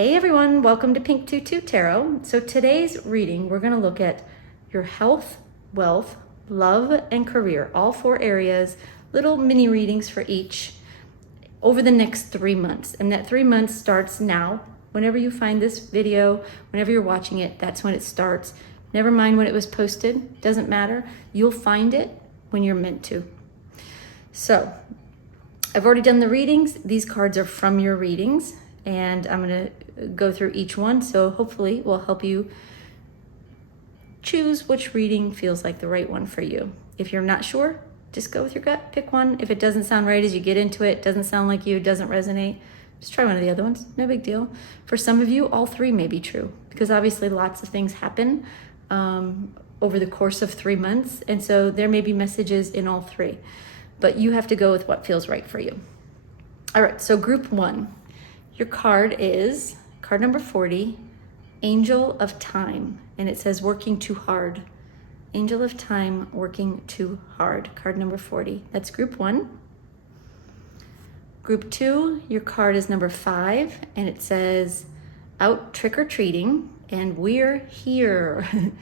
Hey everyone, welcome to Pink Tutu Tarot. So today's reading, we're going to look at your health, wealth, love, and career, all 4 areas, little mini readings for each over the next 3 months. And that 3 months starts now. Whenever you find this video, whenever you're watching it, that's when it starts. Never mind when it was posted, doesn't matter. You'll find it when you're meant to. So I've already done the readings. These cards are from your readings, and I'm going to go through each one. So hopefully will help you choose which reading feels like the right one for you. If you're not sure, just go with your gut, pick one. If it doesn't sound right as you get into it, doesn't sound like you, doesn't resonate, just try one of the other ones, no big deal. For some of you, all 3 may be true, because obviously lots of things happen over the course of 3 months. And so there may be messages in all 3, but you have to go with what feels right for you. All right, so group 1, your card is card number 40, Angel of Time, and it says working too hard. Angel of Time, working too hard, card number 40. That's group 1. Group 2, your card is number 5, and it says out trick-or-treating, and we're here.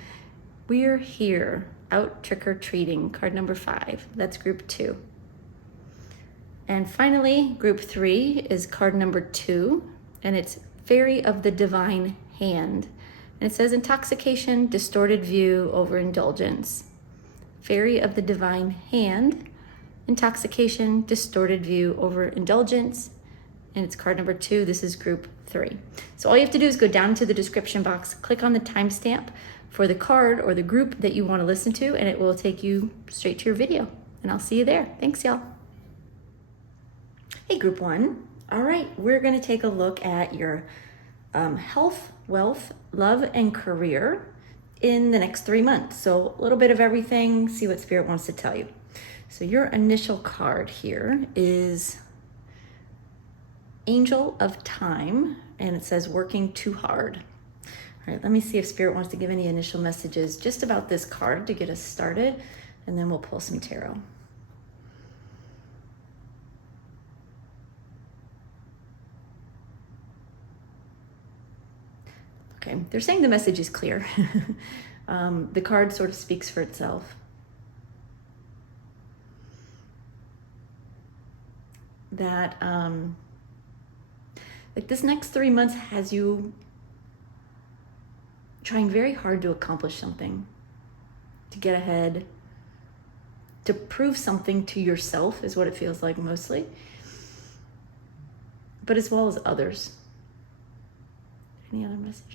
We're here, out trick-or-treating, card number 5. That's group 2. And finally, group 3 is card number 2, and it's Fairy of the Divine Hand. And it says intoxication, distorted view, overindulgence. Fairy of the Divine Hand, intoxication, distorted view, overindulgence. And it's card number 2. This is group 3. So all you have to do is go down to the description box, click on the timestamp for the card or the group that you want to listen to, and it will take you straight to your video. And I'll see you there. Thanks, y'all. Hey, group 1. All right, we're going to take a look at your health, wealth, love, and career in the next 3 months. So a little bit of everything, see what Spirit wants to tell you. So your initial card here is Angel of Time, and it says working too hard. All right, let me see if Spirit wants to give any initial messages just about this card to get us started, and then we'll pull some tarot. Okay, they're saying the message is clear. The card sort of speaks for itself. That like this next 3 months has you trying very hard to accomplish something, to get ahead, to prove something to yourself is what it feels like mostly, but as well as others. Any other messages?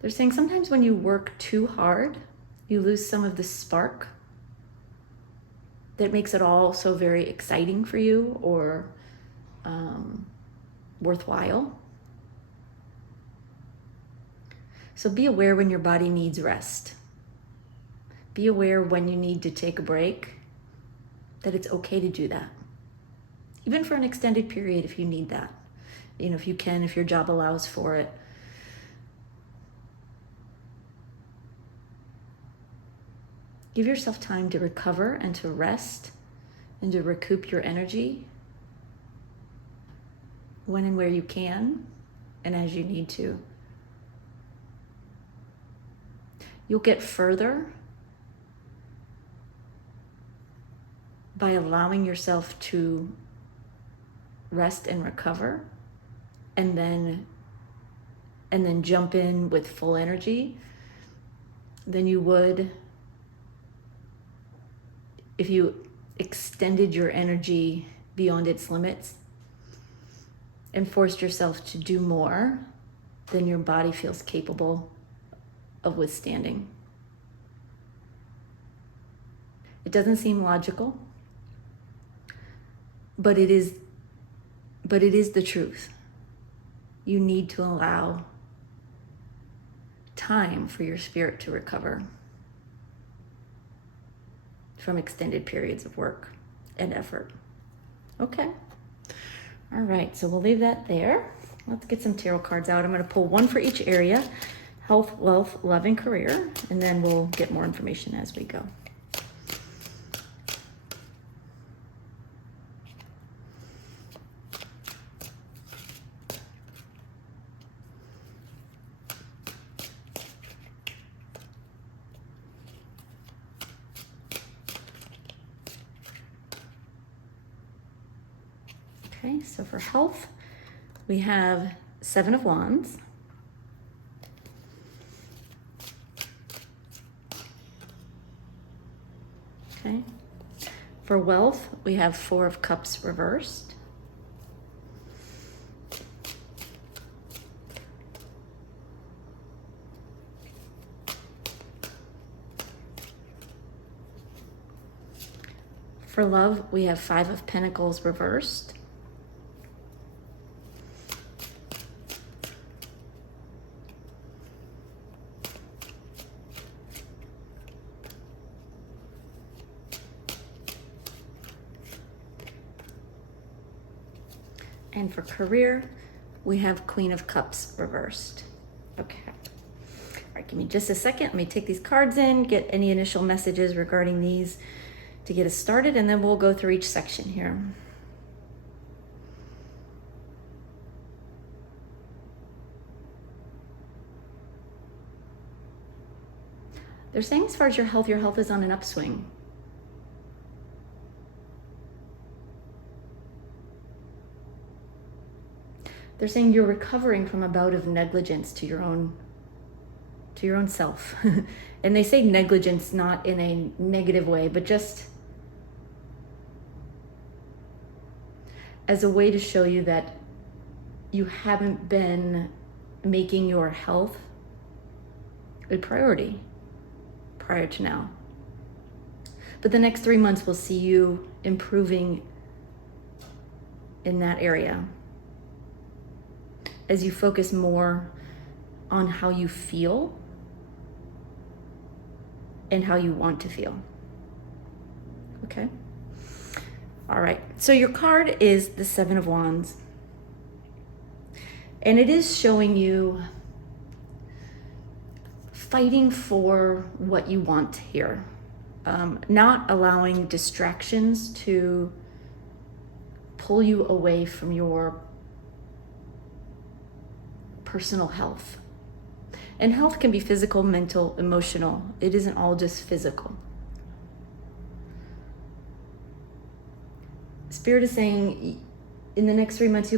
They're saying sometimes when you work too hard, you lose some of the spark that makes it all so very exciting for you or worthwhile. So be aware when your body needs rest. Be aware when you need to take a break, that it's okay to do that. Even for an extended period if you need that. You know, if you can, if your job allows for it. Give yourself time to recover and to rest and to recoup your energy when and where you can and as you need to. You'll get further by allowing yourself to rest and recover and then jump in with full energy than you would if you extended your energy beyond its limits and forced yourself to do more than your body feels capable of withstanding. It doesn't seem logical, but it is the truth. You need to allow time for your spirit to recover from extended periods of work and effort. Okay. All right, so we'll leave that there. Let's get some tarot cards out. I'm going to pull one for each area. health, wealth, love, and career, and then we'll get more information as we go. Okay, so for health, we have Seven of Wands. Okay. For wealth, we have Four of Cups reversed. For love, we have Five of Pentacles reversed. And for career, we have Queen of Cups reversed. Okay. All right, give me just a second. Let me take these cards in, get any initial messages regarding these to get us started, and then we'll go through each section here. They're saying as far as your health is on an upswing. They're saying you're recovering from a bout of negligence to your own self. And they say negligence not in a negative way, but just as a way to show you that you haven't been making your health a priority prior to now. But the next 3 months will see you improving in that area as you focus more on how you feel and how you want to feel. Okay? All right, so your card is the Seven of Wands. And it is showing you fighting for what you want here. Not allowing distractions to pull you away from your personal health. And health can be physical, mental, emotional. It isn't all just physical. Spirit is saying in the next 3 months,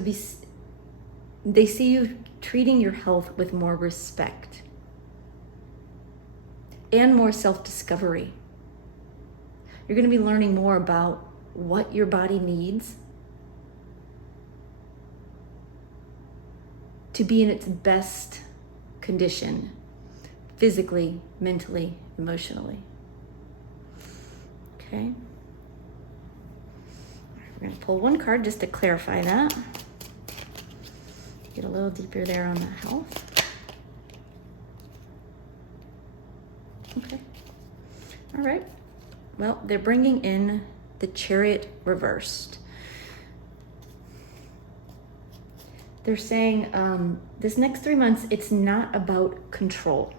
they see you treating your health with more respect and more self-discovery. You're going to be learning more about what your body needs to be in its best condition, physically, mentally, emotionally. Okay. We're going to pull one card just to clarify that. Get a little deeper there on the health. Okay. All right. Well, they're bringing in the Chariot reversed. They're saying this next 3 months, it's not about control.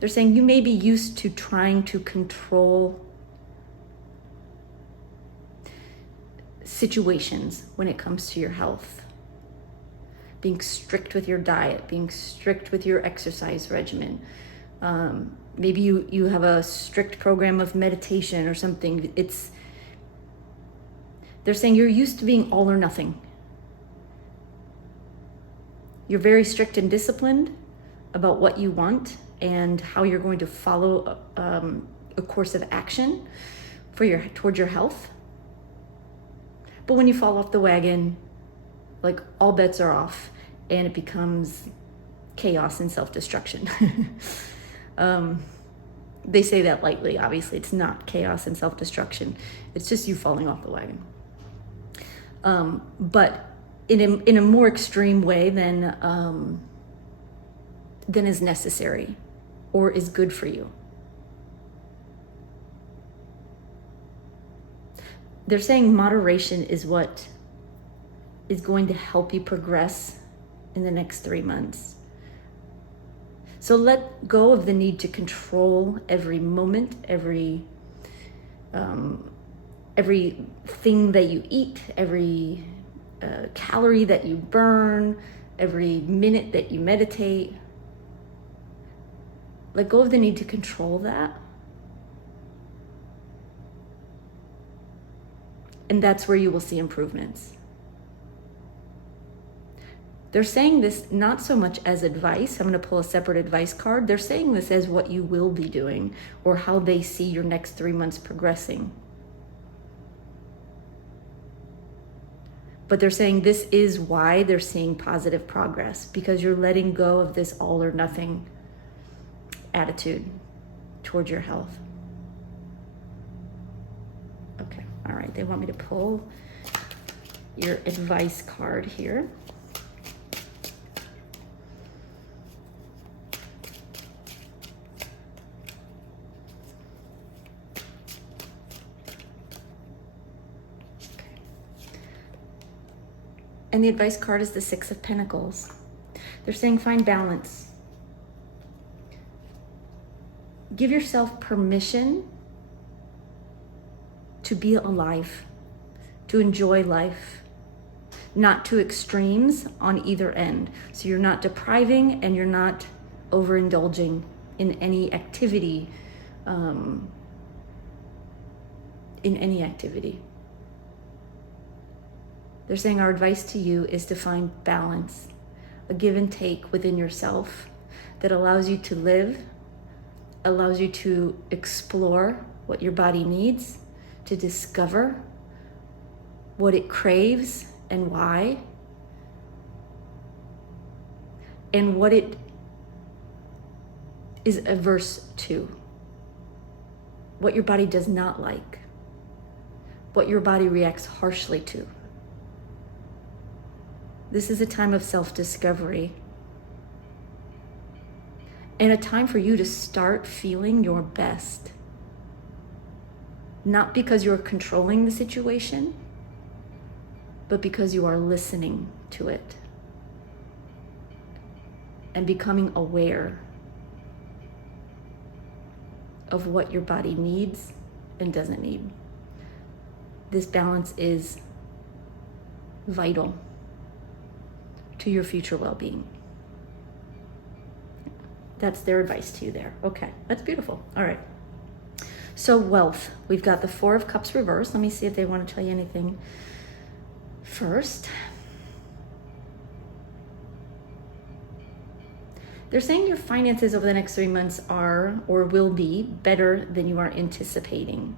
They're saying you may be used to trying to control situations when it comes to your health. Being strict with your diet, being strict with your exercise regimen. Maybe you have a strict program of meditation or something. They're saying you're used to being all or nothing. You're very strict and disciplined about what you want and how you're going to follow a course of action towards your health. But when you fall off the wagon, like all bets are off and it becomes chaos and self-destruction. They say that lightly, obviously. It's not chaos and self-destruction. It's just you falling off the wagon. But in a more extreme way than is necessary or is good for you. They're saying moderation is what is going to help you progress in the next 3 months. So let go of the need to control every moment, every thing that you eat, every calorie that you burn, every minute that you meditate. Let go of the need to control that. And that's where you will see improvements. They're saying this not so much as advice. I'm going to pull a separate advice card. They're saying this as what you will be doing or how they see your next 3 months progressing. But they're saying this is why they're seeing positive progress, because you're letting go of this all or nothing attitude towards your health. Okay, all right. They want me to pull your advice card here. And the advice card is the Six of Pentacles. They're saying find balance. Give yourself permission to be alive, to enjoy life, not to extremes on either end. So you're not depriving and you're not overindulging in any activity, They're saying our advice to you is to find balance, a give and take within yourself that allows you to live, allows you to explore what your body needs, to discover what it craves and why, and what it is averse to, what your body does not like, what your body reacts harshly to. This is a time of self-discovery and a time for you to start feeling your best. Not because you're controlling the situation, but because you are listening to it and becoming aware of what your body needs and doesn't need. This balance is vital to your future well-being. That's their advice to you there. Okay, that's beautiful. All right. So wealth, we've got the Four of Cups reversed. Let me see if they want to tell you anything first. They're saying your finances over the next 3 months are or will be better than you are anticipating.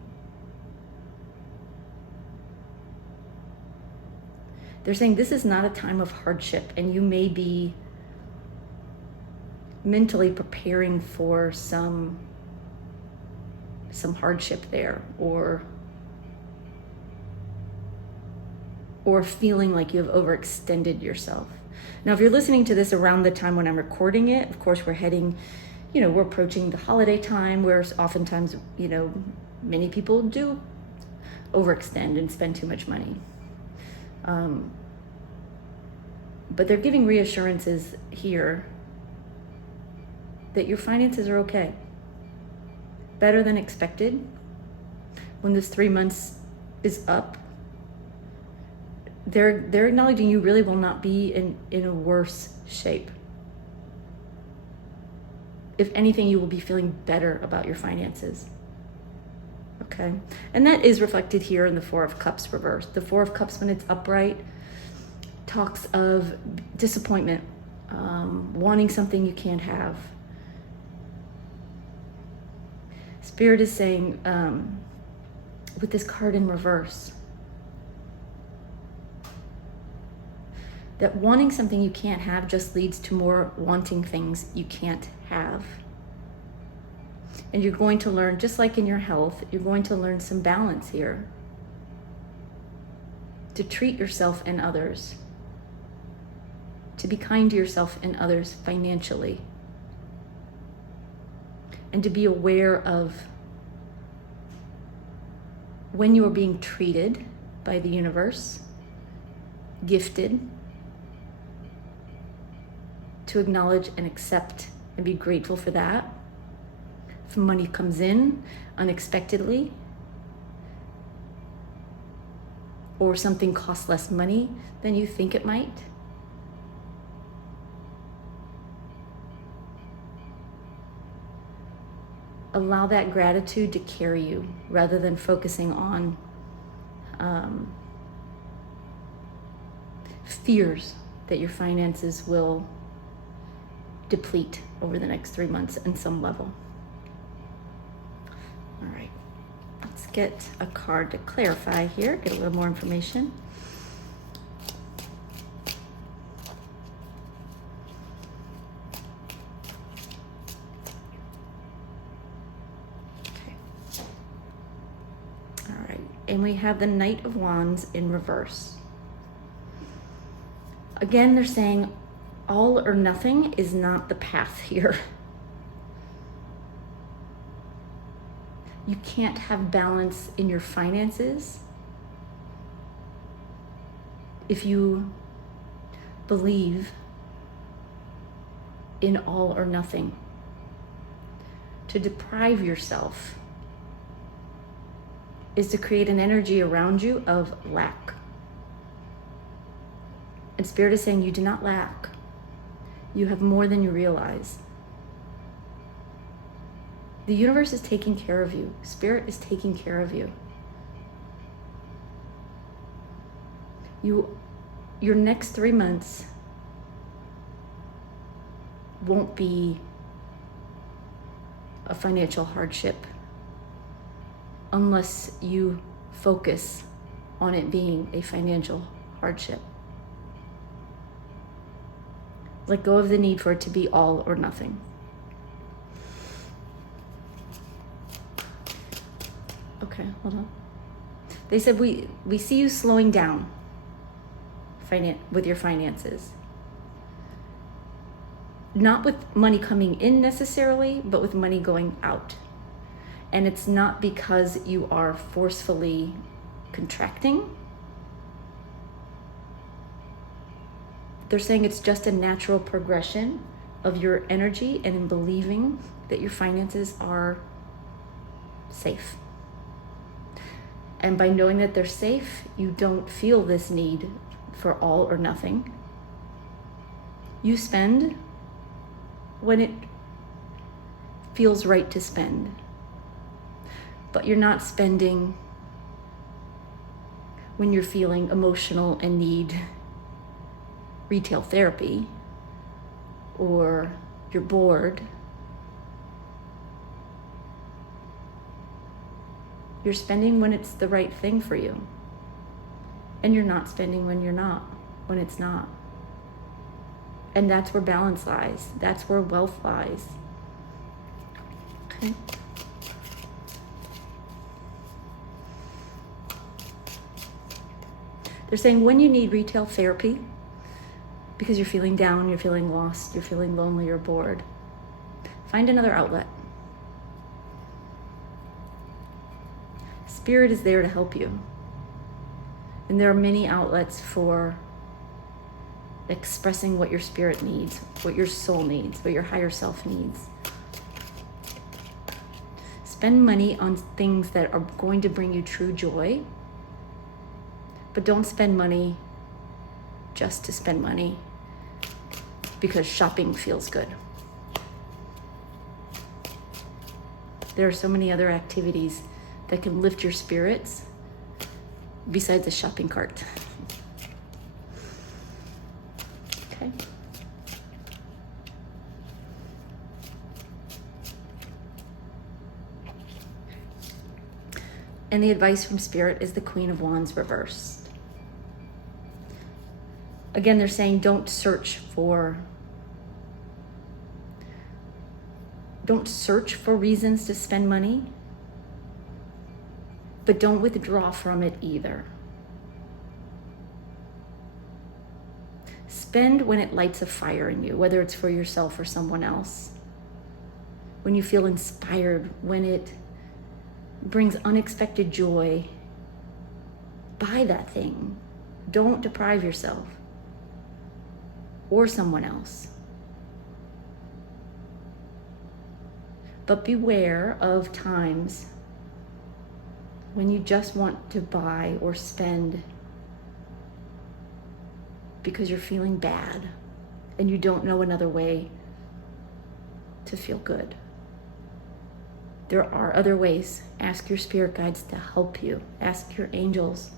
They're saying this is not a time of hardship, and you may be mentally preparing for some hardship there, or feeling like you have overextended yourself. Now, if you're listening to this around the time when I'm recording it, of course, we're heading, we're approaching the holiday time where oftentimes, many people do overextend and spend too much money. But they're giving reassurances here that your finances are okay. Better than expected. When this 3 months is up, they're acknowledging you really will not be in a worse shape. If anything, you will be feeling better about your finances. Okay, and that is reflected here in the Four of Cups reversed. The Four of Cups, when it's upright, talks of disappointment, wanting something you can't have. Spirit is saying, with this card in reverse, that wanting something you can't have just leads to more wanting things you can't have. And you're going to learn, just like in your health, you're going to learn some balance here. To treat yourself and others. To be kind to yourself and others financially. And to be aware of when you are being treated by the universe, gifted, to acknowledge and accept and be grateful for that. If money comes in unexpectedly, or something costs less money than you think it might, allow that gratitude to carry you rather than focusing on fears that your finances will deplete over the next 3 months in some level. All right, let's get a card to clarify here, get a little more information. Okay. All right, and we have the Knight of Wands in reverse. Again, they're saying all or nothing is not the path here. You can't have balance in your finances if you believe in all or nothing. To deprive yourself is to create an energy around you of lack. And Spirit is saying you do not lack. You have more than you realize. The universe is taking care of you. Spirit is taking care of you. Your next 3 months won't be a financial hardship unless you focus on it being a financial hardship. Let go of the need for it to be all or nothing. Okay, hold on. They said we see you slowing down with your finances. Not with money coming in necessarily, but with money going out. And it's not because you are forcefully contracting. They're saying it's just a natural progression of your energy and in believing that your finances are safe. And by knowing that they're safe, you don't feel this need for all or nothing. You spend when it feels right to spend. But you're not spending when you're feeling emotional and need retail therapy, or you're bored. You're spending when it's the right thing for you. And you're not spending when it's not. And that's where balance lies. That's where wealth lies. Okay. They're saying when you need retail therapy, because you're feeling down, you're feeling lost, you're feeling lonely or bored, find another outlet. Spirit is there to help you. And there are many outlets for expressing what your spirit needs, what your soul needs, what your higher self needs. Spend money on things that are going to bring you true joy, but don't spend money just to spend money because shopping feels good. There are so many other activities that can lift your spirits besides a shopping cart. Okay. And the advice from Spirit is the Queen of Wands reversed. Again, they're saying don't search for reasons to spend money, but don't withdraw from it either. Spend when it lights a fire in you, whether it's for yourself or someone else. When you feel inspired, when it brings unexpected joy, buy that thing. Don't deprive yourself or someone else. But beware of times when you just want to buy or spend because you're feeling bad and you don't know another way to feel good. There are other ways. Ask your spirit guides to help you. Ask your angels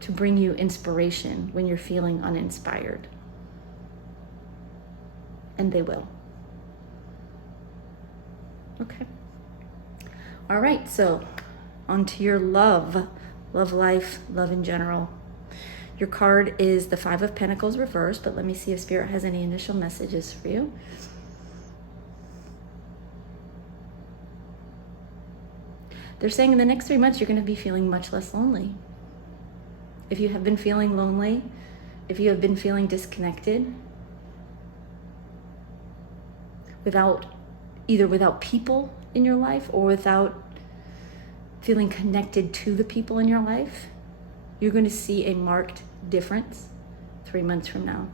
to bring you inspiration when you're feeling uninspired. And they will. Okay. All right, so on to your love life, love in general. Your card is the Five of Pentacles reversed, but let me see if Spirit has any initial messages for you. They're saying in the next 3 months, you're going to be feeling much less lonely. If you have been feeling lonely, if you have been feeling disconnected, either without people in your life or without feeling connected to the people in your life, you're going to see a marked difference 3 months from now.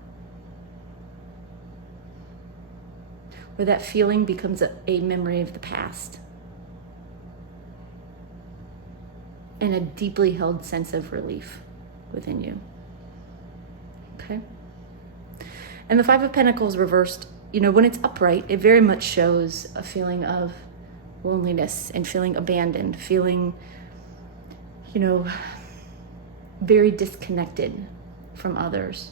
Where that feeling becomes a memory of the past. And a deeply held sense of relief within you. Okay? And the Five of Pentacles reversed, when it's upright, it very much shows a feeling of loneliness and feeling abandoned, feeling, very disconnected from others.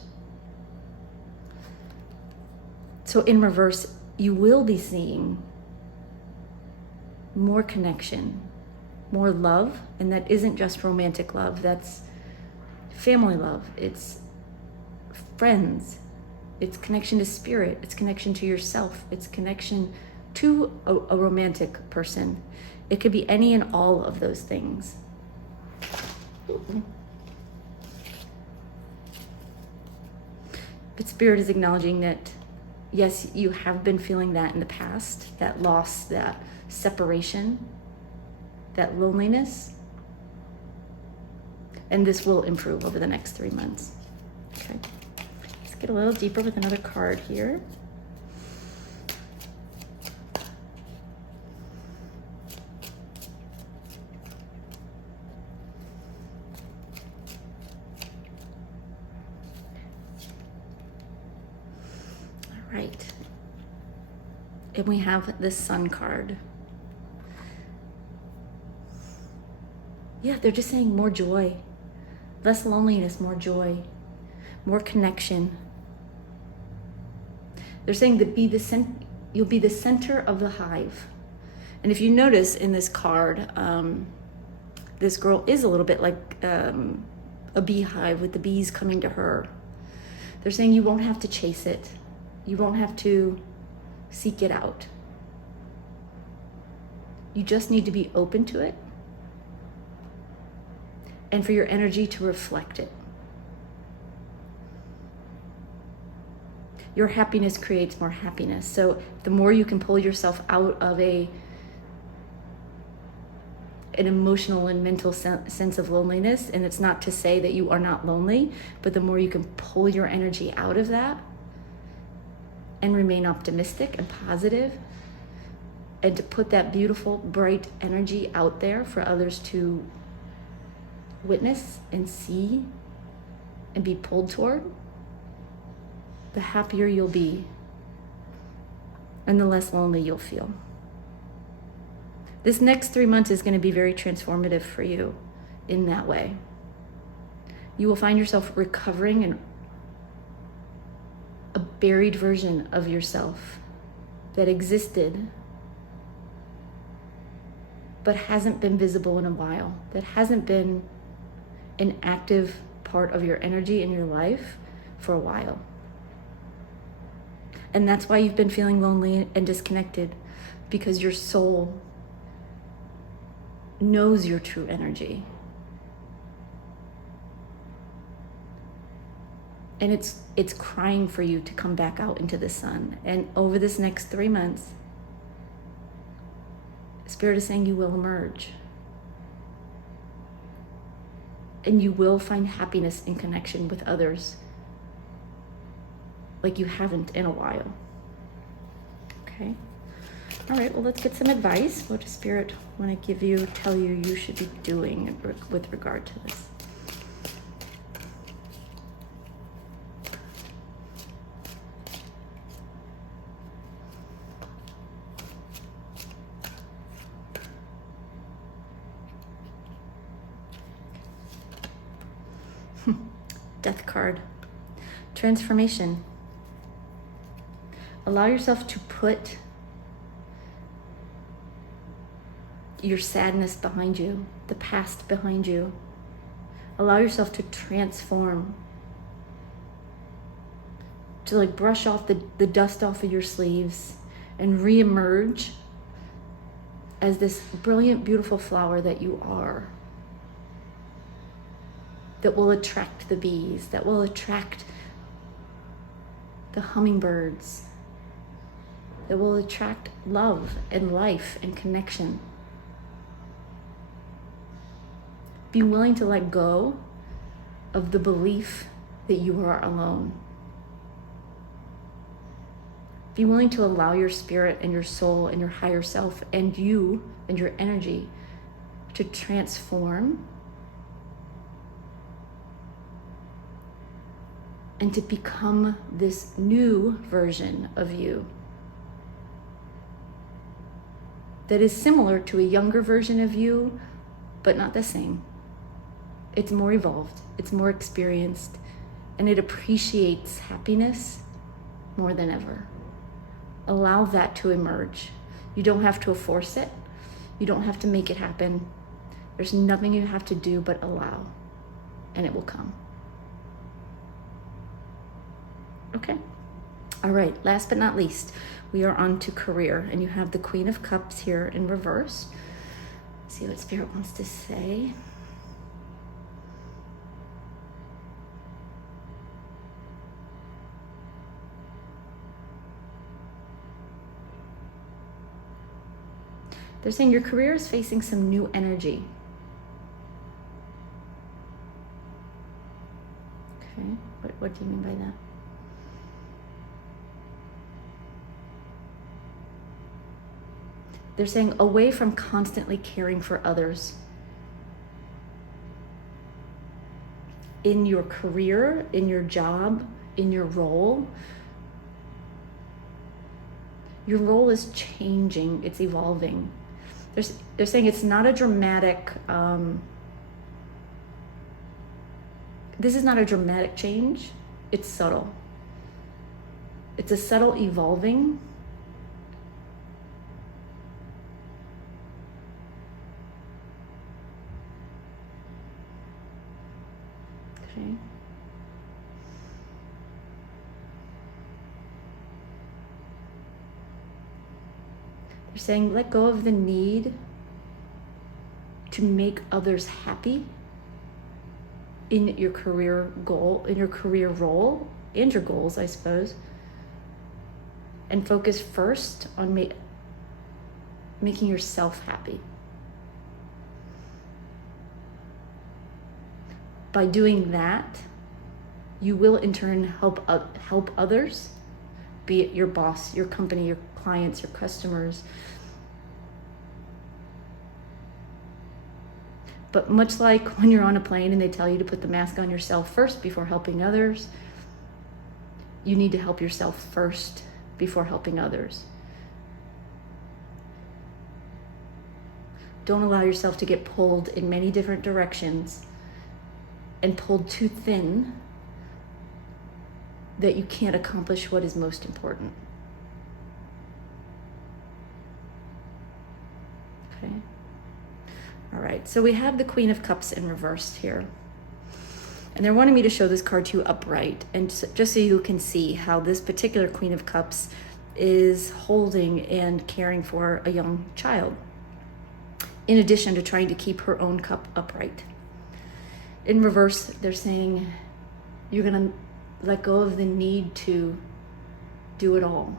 So in reverse, you will be seeing more connection, more love, and that isn't just romantic love, that's family love, it's friends, it's connection to spirit, it's connection to yourself, it's connection to a romantic person. It could be any and all of those things. But Spirit is acknowledging that, yes, you have been feeling that in the past, that loss, that separation, that loneliness, and this will improve over the next 3 months. Okay, let's get a little deeper with another card here. All right, and we have the Sun card. Yeah, they're just saying more joy, less loneliness, more joy, more connection. They're saying that you'll be the center of the hive. And if you notice in this card, this girl is a little bit like a beehive with the bees coming to her. They're saying you won't have to chase it. You won't have to seek it out. You just need to be open to it, and for your energy to reflect it. Your happiness creates more happiness. So the more you can pull yourself out of an emotional and mental sense of loneliness, and it's not to say that you are not lonely, but the more you can pull your energy out of that and remain optimistic and positive, and to put that beautiful, bright energy out there for others to witness and see and be pulled toward, the happier you'll be and the less lonely you'll feel. This next 3 months is going to be very transformative for you in that way. You will find yourself recovering a buried version of yourself that existed but hasn't been visible in a while, that hasn't been an active part of your energy in your life for a while. And that's why you've been feeling lonely and disconnected, because your soul knows your true energy. And it's crying for you to come back out into the sun. And over this next 3 months, Spirit is saying you will emerge. And you will find happiness in connection with others like you haven't in a while. Okay? All right, well, let's get some advice. What does Spirit want to tell you should be doing with regard to this? Death card. Transformation. Allow yourself to put your sadness behind you, the past behind you. Allow yourself to transform, to like brush off the dust off of your sleeves and reemerge as this brilliant, beautiful flower that you are, that will attract the bees, that will attract the hummingbirds, that will attract love and life and connection. Be willing to let go of the belief that you are alone. Be willing to allow your spirit and your soul and your higher self and you and your energy to transform and to become this new version of you that is similar to a younger version of you, but not the same. It's more evolved, it's more experienced, and it appreciates happiness more than ever. Allow that to emerge. You don't have to force it. You don't have to make it happen. There's nothing you have to do but allow, and it will come. Okay. All right, last but not least, we are on to career, and you have the Queen of Cups here in reverse. Let's see what Spirit wants to say. They're saying your career is facing some new energy. Okay, what do you mean by that? They're saying away from constantly caring for others. In your career, in your job, in your role, your role is changing, it's evolving. They're saying it's not a dramatic, this is not a dramatic change, it's subtle. It's a subtle evolving. Okay. They're saying let go of the need to make others happy in your career goal, in your career role, and your goals, I suppose, and focus first on making yourself happy. By doing that, you will in turn help others, be it your boss, your company, your clients, your customers. But much like when you're on a plane and they tell you to put the mask on yourself first before helping others, you need to help yourself first before helping others. Don't allow yourself to get pulled in many different directions and pulled too thin that you can't accomplish what is most important. Okay. All right, so we have the Queen of Cups in reverse here. And they're wanting me to show this card to you upright, and just so you can see how this particular Queen of Cups is holding and caring for a young child, in addition to trying to keep her own cup upright. In reverse, they're saying you're gonna let go of the need to do it all.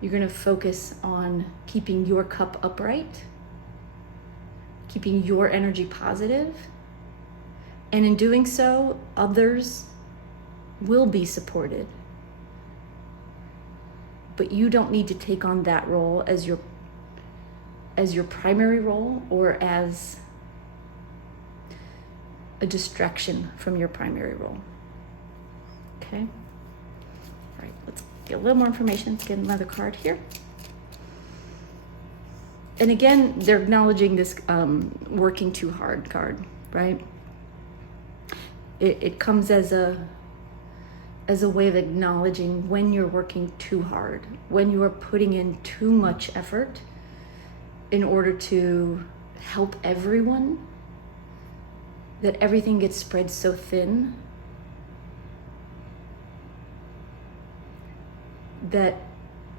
You're gonna focus on keeping your cup upright, keeping your energy positive, and in doing so, others will be supported. But but you don't need to take on that role as your primary role or as a distraction from your primary role. Okay? All right, let's get a little more information. Let's get another card here. And again, they're acknowledging this working too hard card, right? It comes as a way of acknowledging when you're working too hard, when you are putting in too much effort in order to help everyone, that everything gets spread so thin that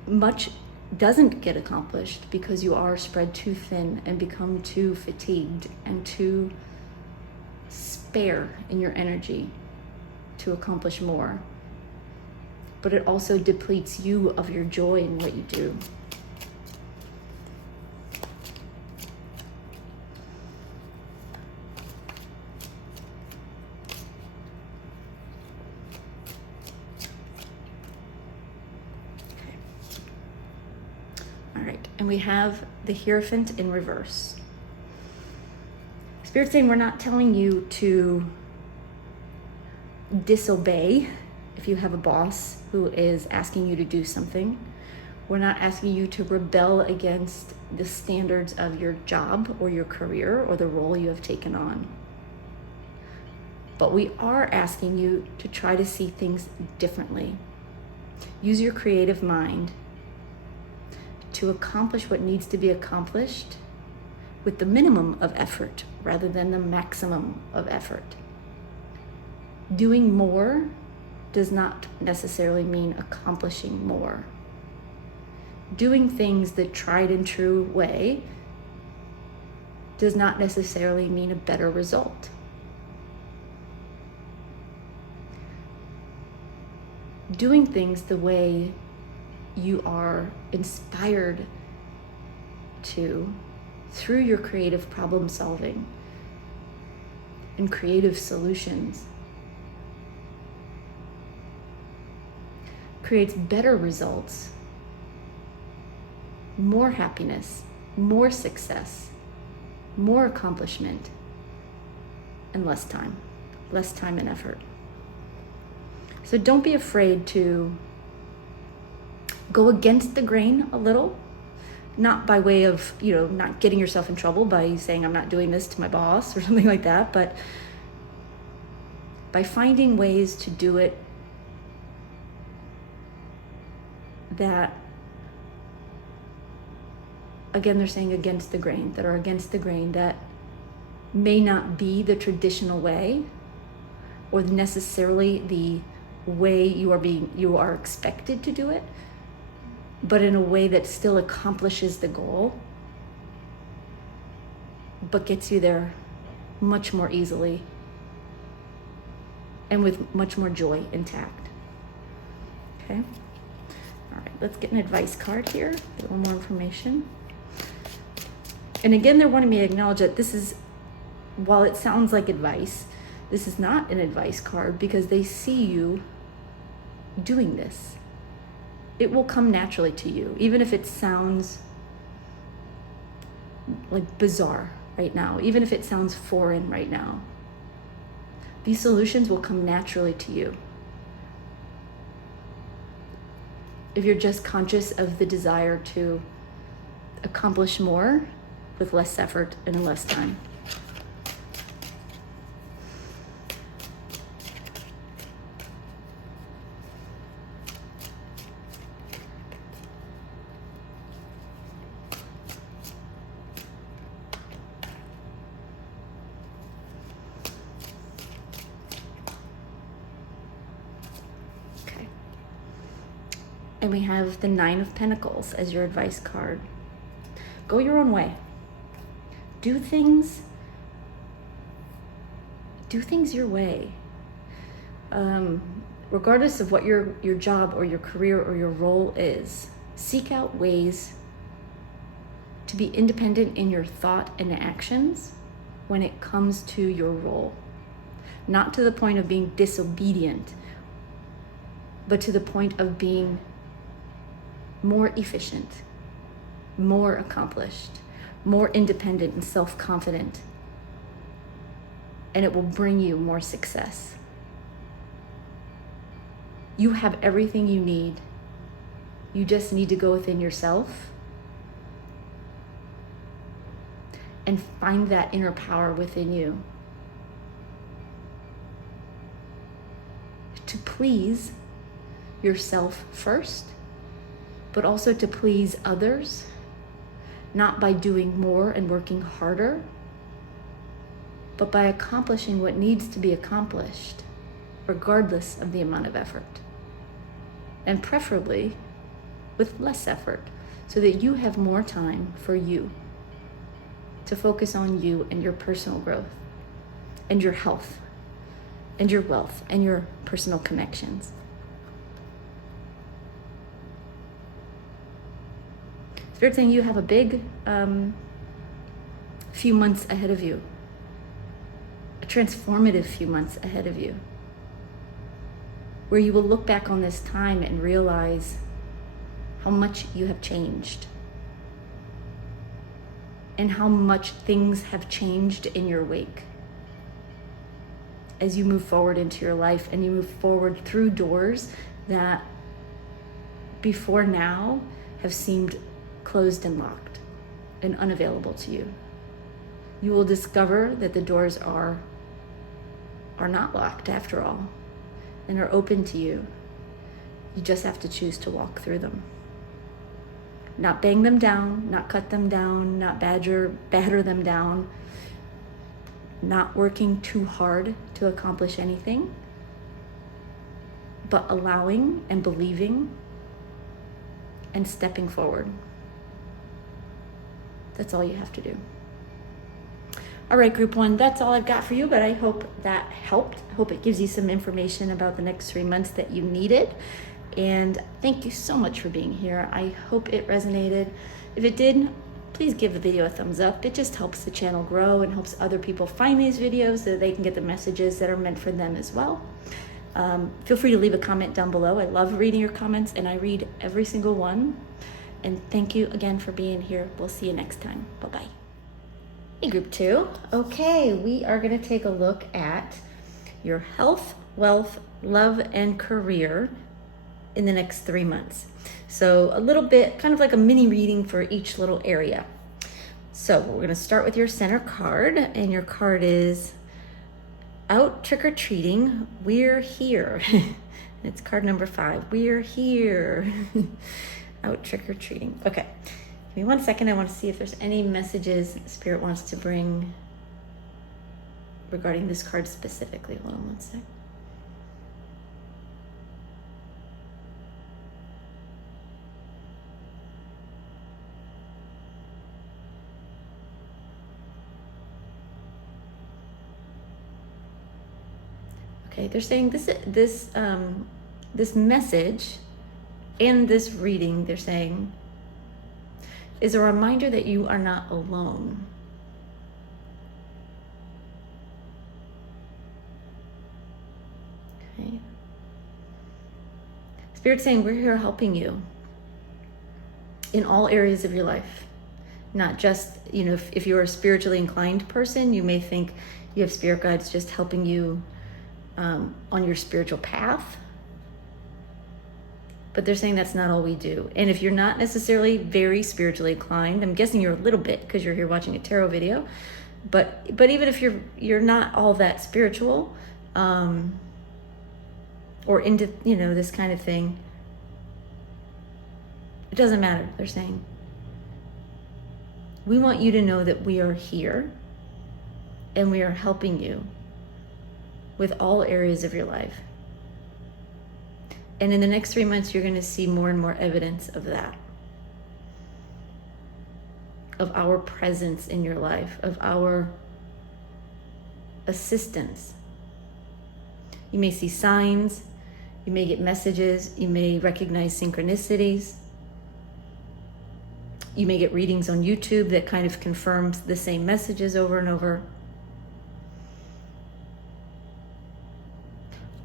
much doesn't get accomplished because you are spread too thin and become too fatigued and too spare in your energy to accomplish more. But it also depletes you of your joy in what you do. And we have the Hierophant in reverse. Spirit's saying we're not telling you to disobey if you have a boss who is asking you to do something. We're not asking you to rebel against the standards of your job or your career or the role you have taken on. But we are asking you to try to see things differently. Use your creative mind to accomplish what needs to be accomplished with the minimum of effort rather than the maximum of effort. Doing more does not necessarily mean accomplishing more. Doing things the tried and true way does not necessarily mean a better result. Doing things the way you are inspired to through your creative problem solving and creative solutions creates better results, more happiness, more success, more accomplishment, and less time and effort. So don't be afraid to go against the grain a little, not by way of, not getting yourself in trouble by saying, I'm not doing this to my boss or something like that, but by finding ways to do it that, again, they're saying against the grain, that are against the grain, that may not be the traditional way or necessarily the way you are expected to do it, but in a way that still accomplishes the goal, but gets you there much more easily and with much more joy intact. Okay? All right, let's get an advice card here, a little more information. And again, they're wanting me to acknowledge that this is, while it sounds like advice, this is not an advice card because they see you doing this. It will come naturally to you, even if it sounds like bizarre right now, even if it sounds foreign right now. These solutions will come naturally to you if you're just conscious of the desire to accomplish more with less effort and less time. And we have the Nine of Pentacles as your advice card. Go your own way. Do things your way. Regardless of what your job or your career or your role is, seek out ways to be independent in your thought and actions when it comes to your role. Not to the point of being disobedient, but to the point of being more efficient, more accomplished, more independent and self-confident. And it will bring you more success. You have everything you need. You just need to go within yourself and find that inner power within you to please yourself first, but also to please others, not by doing more and working harder, but by accomplishing what needs to be accomplished, regardless of the amount of effort. And preferably with less effort, so that you have more time for you, to focus on you and your personal growth and your health and your wealth and your personal connections. Spirit saying you have a big few months ahead of you, a transformative few months ahead of you, where you will look back on this time and realize how much you have changed and how much things have changed in your wake as you move forward into your life and you move forward through doors that before now have seemed closed and locked and unavailable to you. You will discover that the doors are not locked after all and are open to you. You just have to choose to walk through them. Not bang them down, not cut them down, not batter them down, not working too hard to accomplish anything, but allowing and believing and stepping forward. That's all you have to do. All right, group one, that's all I've got for you, but I hope that helped. I hope it gives you some information about the next 3 months that you needed. And thank you so much for being here. I hope it resonated. If it did, please give the video a thumbs up. It just helps the channel grow and helps other people find these videos so that they can get the messages that are meant for them as well. Feel free to leave a comment down below. I love reading your comments and I read every single one. And thank you again for being here. We'll see you next time. Bye-bye. Hey, group two. Okay, we are going to take a look at your health, wealth, love, and career in the next 3 months. So a little bit, kind of like a mini reading for each little area. So we're going to start with your center card, and your card is Out Trick-or-Treating, We're Here. It's card number 5. We're here. Out trick-or-treating. Okay. Give me 1 second. I want to see if there's any messages Spirit wants to bring regarding this card specifically. Hold on 1 sec. Okay, they're saying this message and this reading, they're saying, is a reminder that you are not alone. Okay. Spirit's saying we're here helping you in all areas of your life. Not just, if you're a spiritually inclined person, you may think you have spirit guides just helping you on your spiritual path. But they're saying that's not all we do. And if you're not necessarily very spiritually inclined, I'm guessing you're a little bit because you're here watching a tarot video. But even if you're not all that spiritual, or into this kind of thing, it doesn't matter. They're saying we want you to know that we are here and we are helping you with all areas of your life. And in the next 3 months, you're going to see more and more evidence of that, of our presence in your life, of our assistance. You may see signs, you may get messages, you may recognize synchronicities. You may get readings on YouTube that kind of confirms the same messages over and over.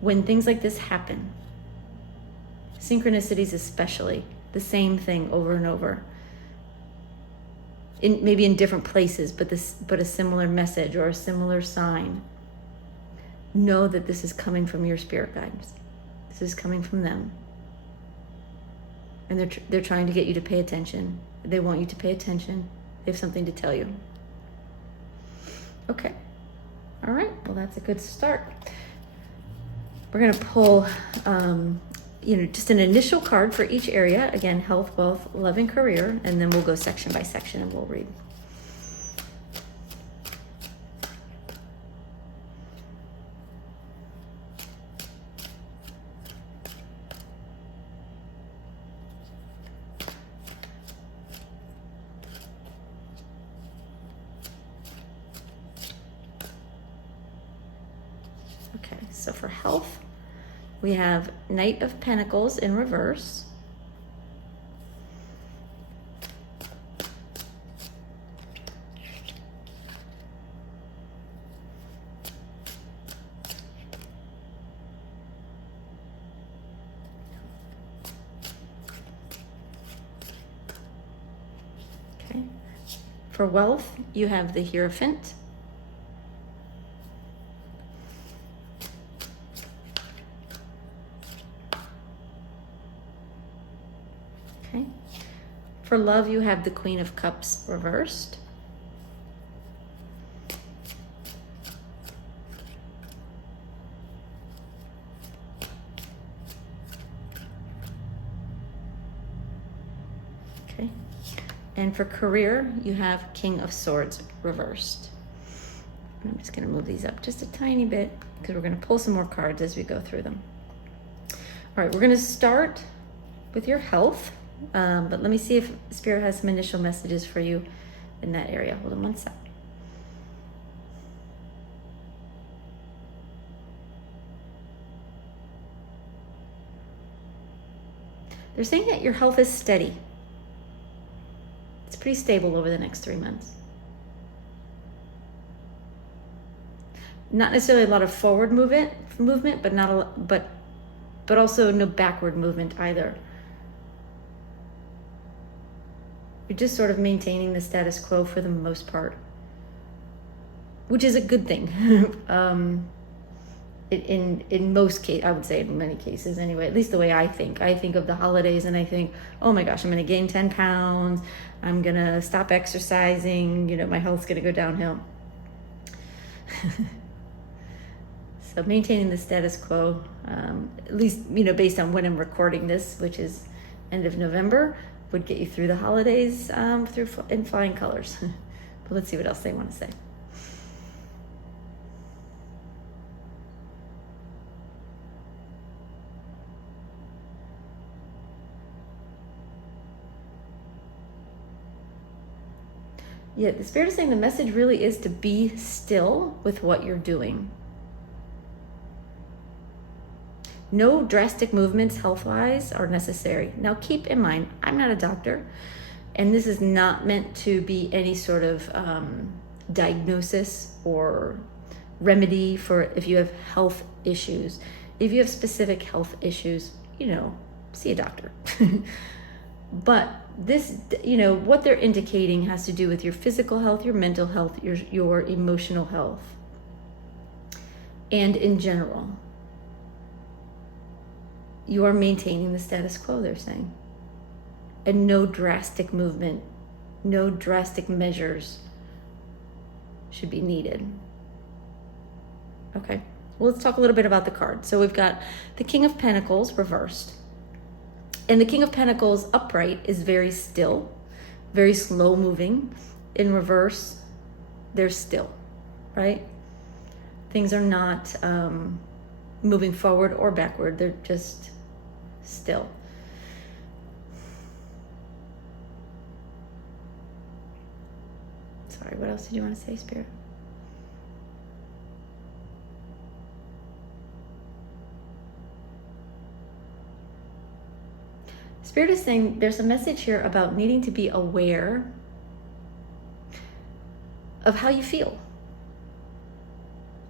When things like this happen, synchronicities especially, the same thing over and over. Maybe in different places, but a similar message or a similar sign. Know that this is coming from your spirit guides. This is coming from them. And they're trying to get you to pay attention. They want you to pay attention. They have something to tell you. Okay. All right. Well, that's a good start. We're going to pull, just an initial card for each area. Again, health, wealth, love, and career. And then we'll go section by section and we'll read. Okay, so for health, we have Knight of Pentacles in reverse. Okay. For wealth, you have the Hierophant. Okay. For love, you have the Queen of Cups reversed. Okay. And for career, you have King of Swords reversed. I'm just going to move these up just a tiny bit because we're going to pull some more cards as we go through them. All right, we're going to start with your health. But let me see if Spirit has some initial messages for you in that area. Hold on one sec. They're saying that your health is steady. It's pretty stable over the next 3 months. Not necessarily a lot of forward movement, but not a lot, but also no backward movement either. You're just sort of maintaining the status quo for the most part, which is a good thing. In most cases, I would say in many cases anyway, at least the way I think. I think of the holidays and I think, oh my gosh, I'm going to gain 10 pounds. I'm going to stop exercising. My health's going to go downhill. So maintaining the status quo, at least, based on when I'm recording this, which is end of November, would get you through the holidays in flying colors. But let's see what else they want to say. Yeah, the Spirit is saying the message really is to be still with what you're doing. No drastic movements health-wise are necessary. Now keep in mind, I'm not a doctor, and this is not meant to be any sort of diagnosis or remedy for if you have health issues. If you have specific health issues, see a doctor. But this, what they're indicating has to do with your physical health, your mental health, your emotional health, and in general. You are maintaining the status quo, they're saying. And no drastic movement, no drastic measures should be needed. Okay, well, let's talk a little bit about the card. So we've got the King of Pentacles reversed. And the King of Pentacles upright is very still, very slow moving. In reverse, they're still, right? Things are not moving forward or backward. They're just still. Sorry, what else did you want to say, Spirit? Spirit is saying there's a message here about needing to be aware of how you feel.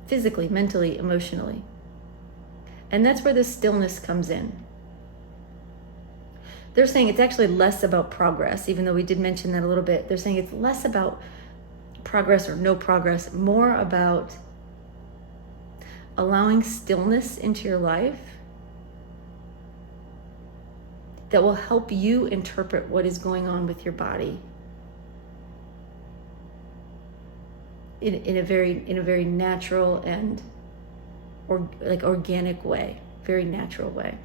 Physically, mentally, emotionally. And that's where the stillness comes in. They're saying it's actually less about progress, even though we did mention that a little bit. They're saying it's less about progress or no progress, more about allowing stillness into your life that will help you interpret what is going on with your body in a very natural and organic way, very natural way.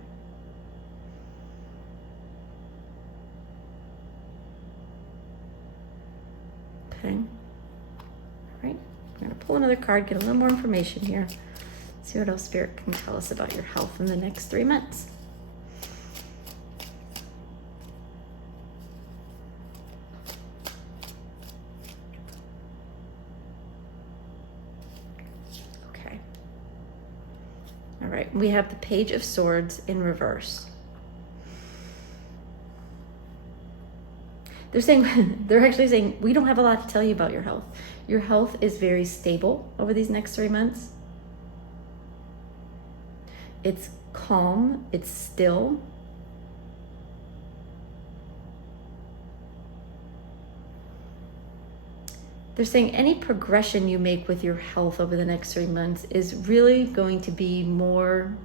Okay. All right. I'm going to pull another card, get a little more information here. See what else Spirit can tell us about your health in the next 3 months. Okay. All right. We have the Page of Swords in reverse. They're actually saying, we don't have a lot to tell you about your health. Your health is very stable over these next 3 months. It's calm, it's still. They're saying any progression you make with your health over the next 3 months is really going to be more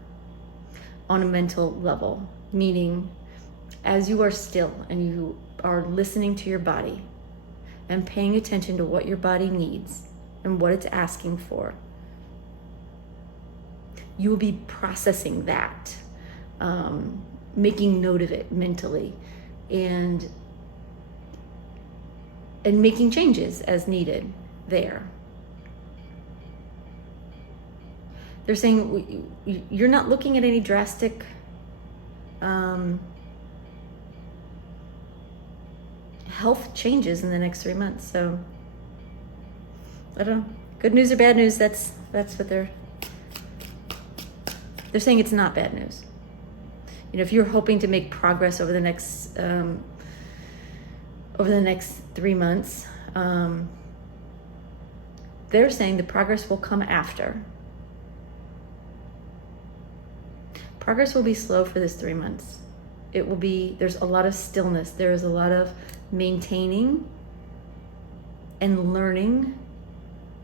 on a mental level, meaning as you are still and you are listening to your body and paying attention to what your body needs and what it's asking for, you will be processing that, making note of it mentally, and making changes as needed there. They're saying you're not looking at any drastic health changes in the next 3 months. So I don't know, good news or bad news, that's what they're saying. It's not bad news. If you're hoping to make progress over the next 3 months, they're saying the progress will come after. Progress will be slow for this 3 months. There's a lot of stillness. There is a lot of maintaining and learning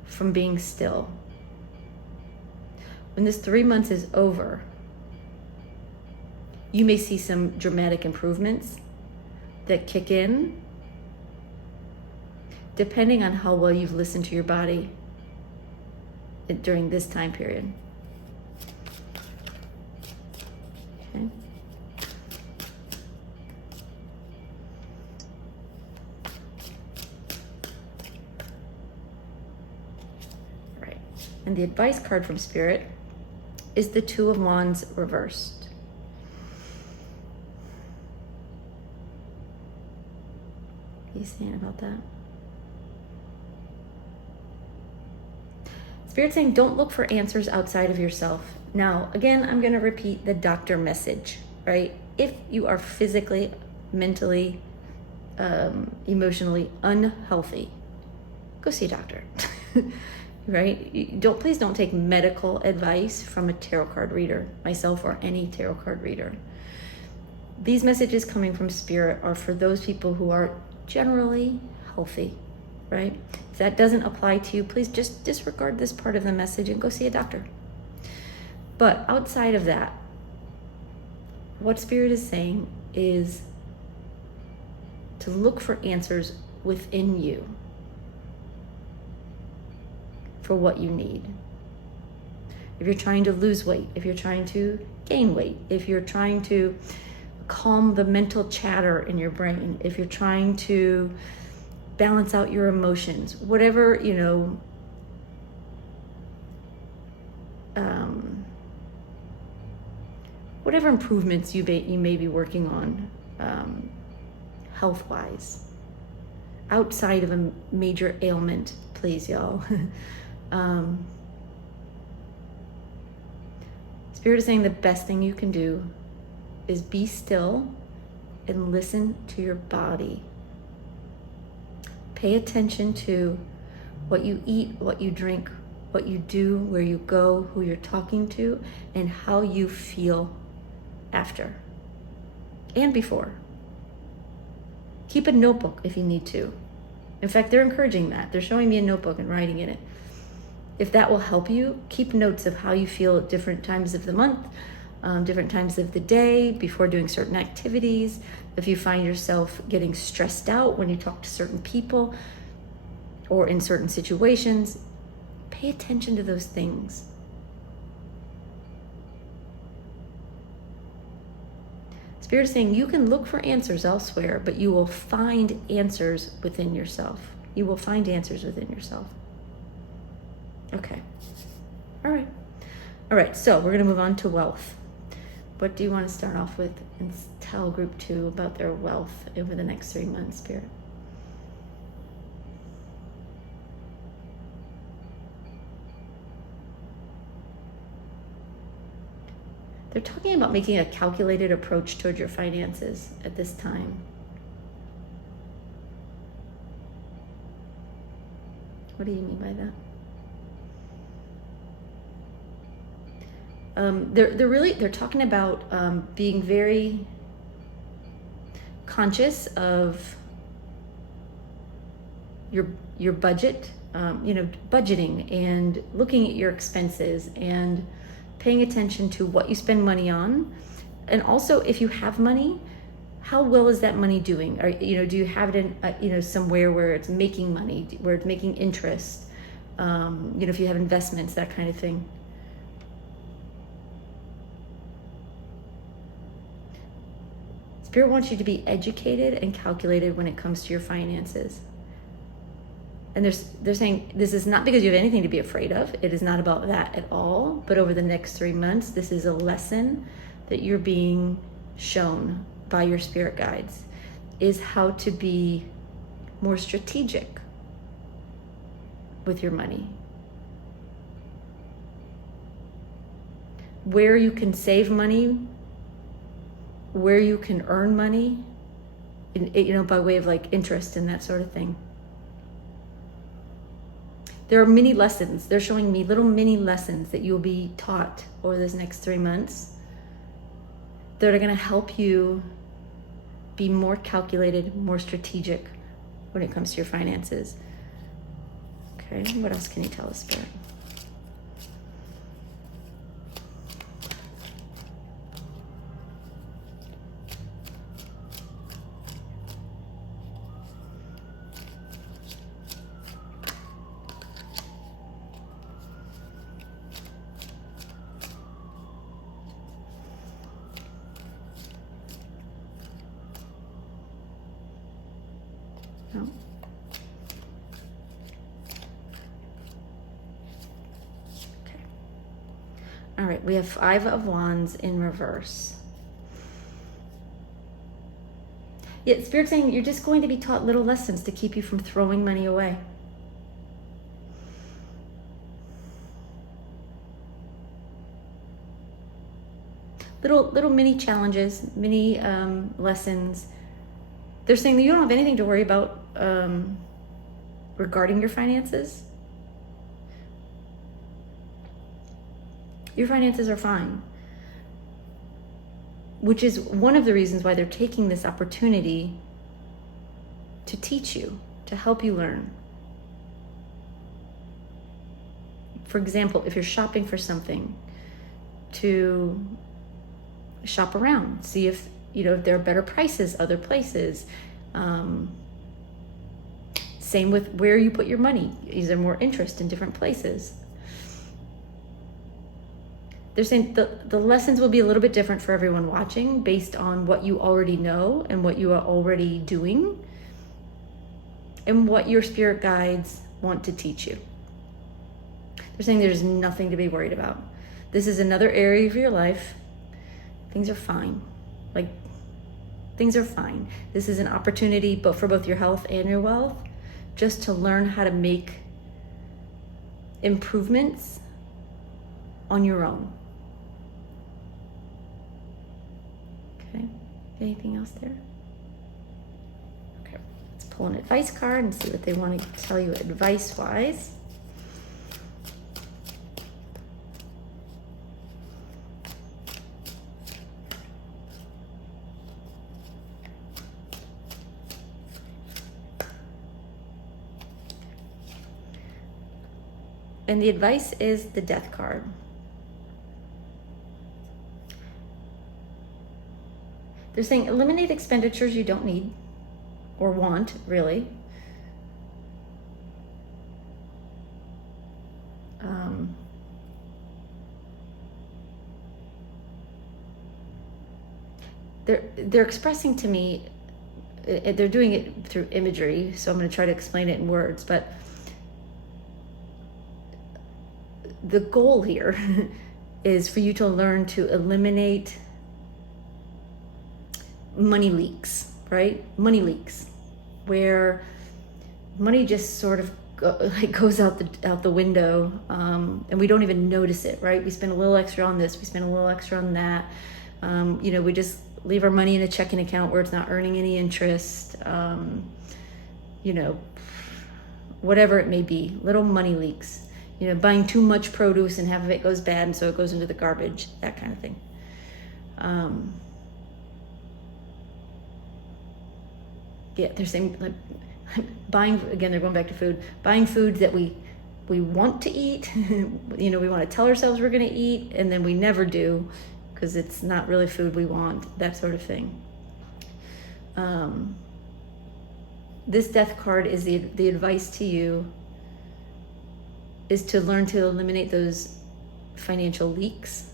from being still. When this 3 months is over, you may see some dramatic improvements that kick in, depending on how well you've listened to your body during this time period. Okay. Right. And the advice card from Spirit is the Two of Wands reversed. What are you saying about that? Spirit's saying don't look for answers outside of yourself. Now, again, I'm going to repeat the doctor message, right? If you are physically, mentally, emotionally unhealthy, go see a doctor. Right? Please don't take medical advice from a tarot card reader, myself or any tarot card reader. These messages coming from Spirit are for those people who are generally healthy, right? If that doesn't apply to you, please just disregard this part of the message and go see a doctor. But outside of that, what Spirit is saying is to look for answers within you for what you need. If you're trying to lose weight, if you're trying to gain weight, if you're trying to calm the mental chatter in your brain, if you're trying to balance out your emotions, whatever, whatever improvements you may be working on health-wise, outside of a major ailment, please, y'all. Spirit is saying the best thing you can do is be still and listen to your body. Pay attention to what you eat, what you drink, what you do, where you go, who you're talking to, and how you feel after and before. Keep a notebook if you need to. In fact, they're encouraging that. They're showing me a notebook and writing in it. If that will help you, keep notes of how you feel at different times of the month, different times of the day, before doing certain activities. If you find yourself getting stressed out when you talk to certain people or in certain situations, pay attention to those things. Spirit is saying you can look for answers elsewhere, but you will find answers within yourself. You will find answers within yourself. Okay. All right. So we're going to move on to wealth. What do you want to start off with and tell group 2 about their wealth over the next 3 months, Spirit? They're talking about making a calculated approach toward your finances at this time. What do you mean by that? They're talking about being very conscious of your budget, budgeting and looking at your expenses and paying attention to what you spend money on. And also, if you have money, how well is that money doing? Or, do you have it in, somewhere where it's making money, where it's making interest? If you have investments, that kind of thing. Spirit wants you to be educated and calculated when it comes to your finances. And they're saying this is not because you have anything to be afraid of. It is not about that at all. But over the next 3 months, this is a lesson that you're being shown by your spirit guides, is how to be more strategic with your money. Where you can save money, where you can earn money, by way of like interest and that sort of thing. There are mini lessons. They're showing me little mini lessons that you'll be taught over this next 3 months that are going to help you be more calculated, more strategic when it comes to your finances. Okay, what else can you tell us, Spirit? No. Okay. All right, we have 5 of Wands in reverse. Yeah, Spirit's saying you're just going to be taught little lessons to keep you from throwing money away. Little mini challenges, mini lessons. They're saying that you don't have anything to worry about regarding your finances. Your finances are fine. Which is one of the reasons why they're taking this opportunity to teach you, to help you learn. For example, if you're shopping for something, to shop around, see if if there are better prices other places. Same with where you put your money. Is there more interest in different places? They're saying the lessons will be a little bit different for everyone watching based on what you already know and what you are already doing and what your spirit guides want to teach you. They're saying there's nothing to be worried about. This is another area of your life. Things are fine. Things are fine. This is an opportunity for both your health and your wealth, just to learn how to make improvements on your own. Okay, anything else there? Okay, let's pull an advice card and see what they want to tell you advice-wise. And the advice is the Death card. They're saying eliminate expenditures you don't need or want, really. They're expressing to me, they're doing it through imagery, so I'm going to try to explain it in words, but the goal here is for you to learn to eliminate money leaks, right? Money leaks, where money just sort of goes out the window, and we don't even notice it, right? We spend a little extra on this, we spend a little extra on that. We just leave our money in a checking account where it's not earning any interest. Whatever it may be, little money leaks. Buying too much produce and half of it goes bad, and so it goes into the garbage, that kind of thing. They're saying, like, buying, again, they're going back to food, buying foods that we want to eat. We want to tell ourselves we're going to eat, and then we never do because it's not really food we want, that sort of thing. This Death card is the advice to you is to learn to eliminate those financial leaks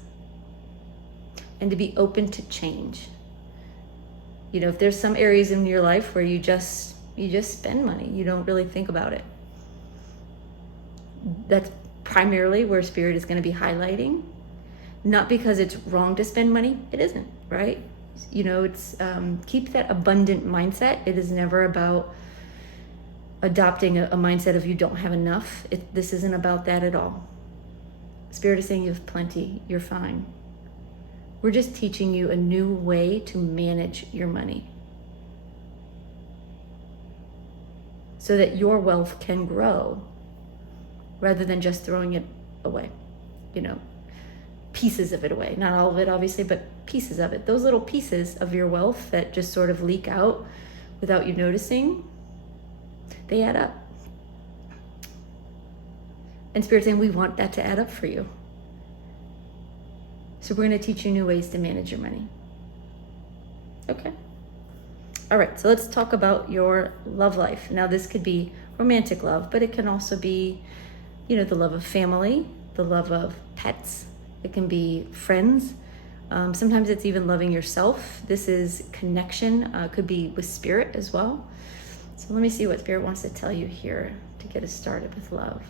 and to be open to change. If there's some areas in your life where you just spend money, you don't really think about it. That's primarily where Spirit is going to be highlighting. Not because it's wrong to spend money, it isn't, right? It's keep that abundant mindset. It is never about adopting a mindset of you don't have enough. This isn't about that at all. Spirit is saying you have plenty, you're fine. We're just teaching you a new way to manage your money so that your wealth can grow rather than just throwing it away, pieces of it away. Not all of it, obviously, but pieces of it. Those little pieces of your wealth that just sort of leak out without you noticing, they add up. And Spirit's saying we want that to add up for you. So we're going to teach you new ways to manage your money. Okay. All right, so let's talk about your love life. Now, this could be romantic love, but it can also be, the love of family, the love of pets. It can be friends. Sometimes it's even loving yourself. This is connection. Could be with Spirit as well. So let me see what Spirit wants to tell you here to get us started with love.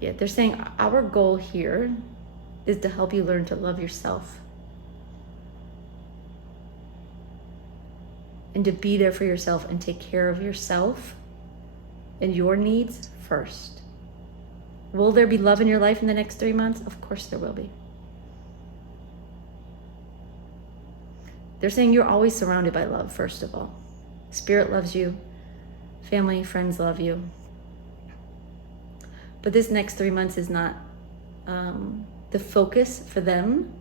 Yeah, they're saying our goal here is to help you learn to love yourself and to be there for yourself and take care of yourself and your needs first. Will there be love in your life in the next 3 months? Of course there will be. They're saying you're always surrounded by love, first of all. Spirit loves you. Family, friends love you. But this next 3 months is not, the focus for them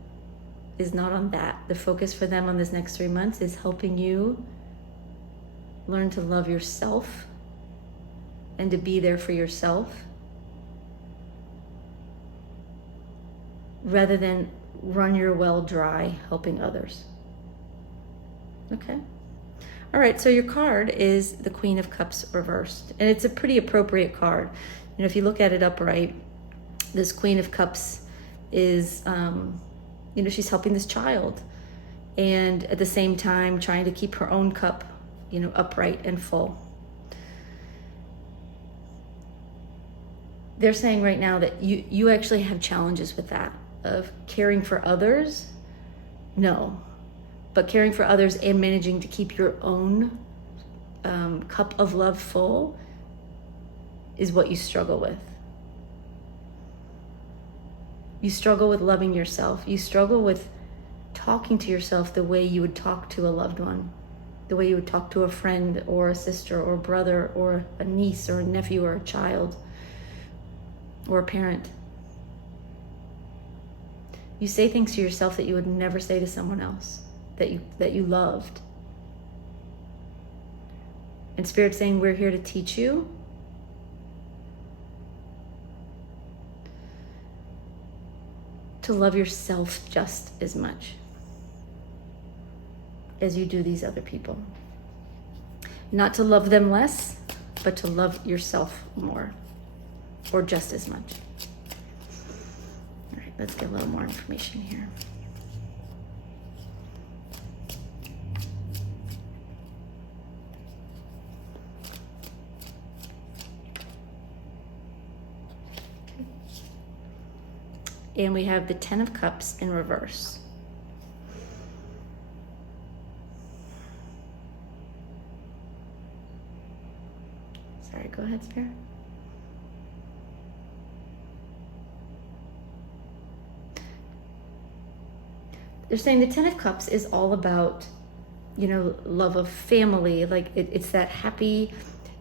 is not on that. The focus for them on this next 3 months is helping you learn to love yourself and to be there for yourself rather than run your well dry helping others. Okay. All right, so your card is the Queen of Cups reversed, and it's a pretty appropriate card. If you look at it upright, this Queen of Cups is, she's helping this child, and at the same time trying to keep her own cup, upright and full. They're saying right now that you actually have challenges with that, of caring for others, no, but caring for others and managing to keep your own cup of love full is what you struggle with. You struggle with loving yourself. You struggle with talking to yourself the way you would talk to a loved one, the way you would talk to a friend or a sister or a brother or a niece or a nephew or a child or a parent. You say things to yourself that you would never say to someone else. that you loved. And Spirit's saying, we're here to teach you to love yourself just as much as you do these other people. Not to love them less, but to love yourself more, or just as much. All right, let's get a little more information here. And we have the Ten of Cups in reverse. Sorry, go ahead, Spirit. They're saying the Ten of Cups is all about, love of family. Like it's that happy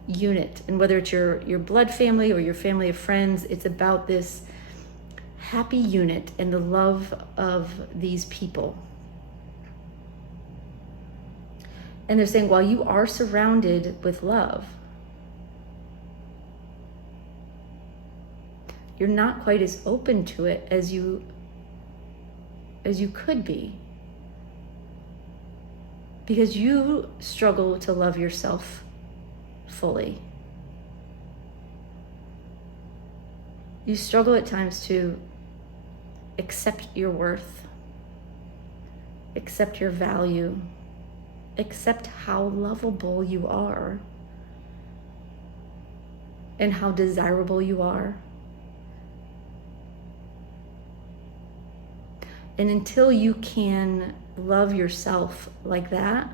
unit. And whether it's your blood family or your family of friends, it's about this happy unit and the love of these people. And they're saying, while you are surrounded with love, you're not quite as open to it as you could be, because you struggle to love yourself fully. You struggle at times to accept your worth, accept your value, accept how lovable you are and how desirable you are. And until you can love yourself like that,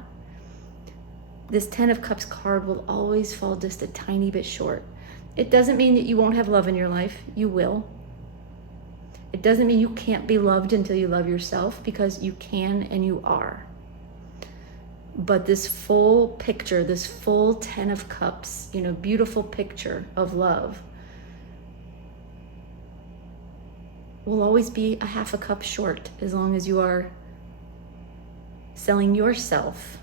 this Ten of Cups card will always fall just a tiny bit short. It doesn't mean that you won't have love in your life. You will. It doesn't mean you can't be loved until you love yourself, because you can and you are. But this full picture, this full Ten of Cups, beautiful picture of love will always be a half a cup short, as long as you are selling yourself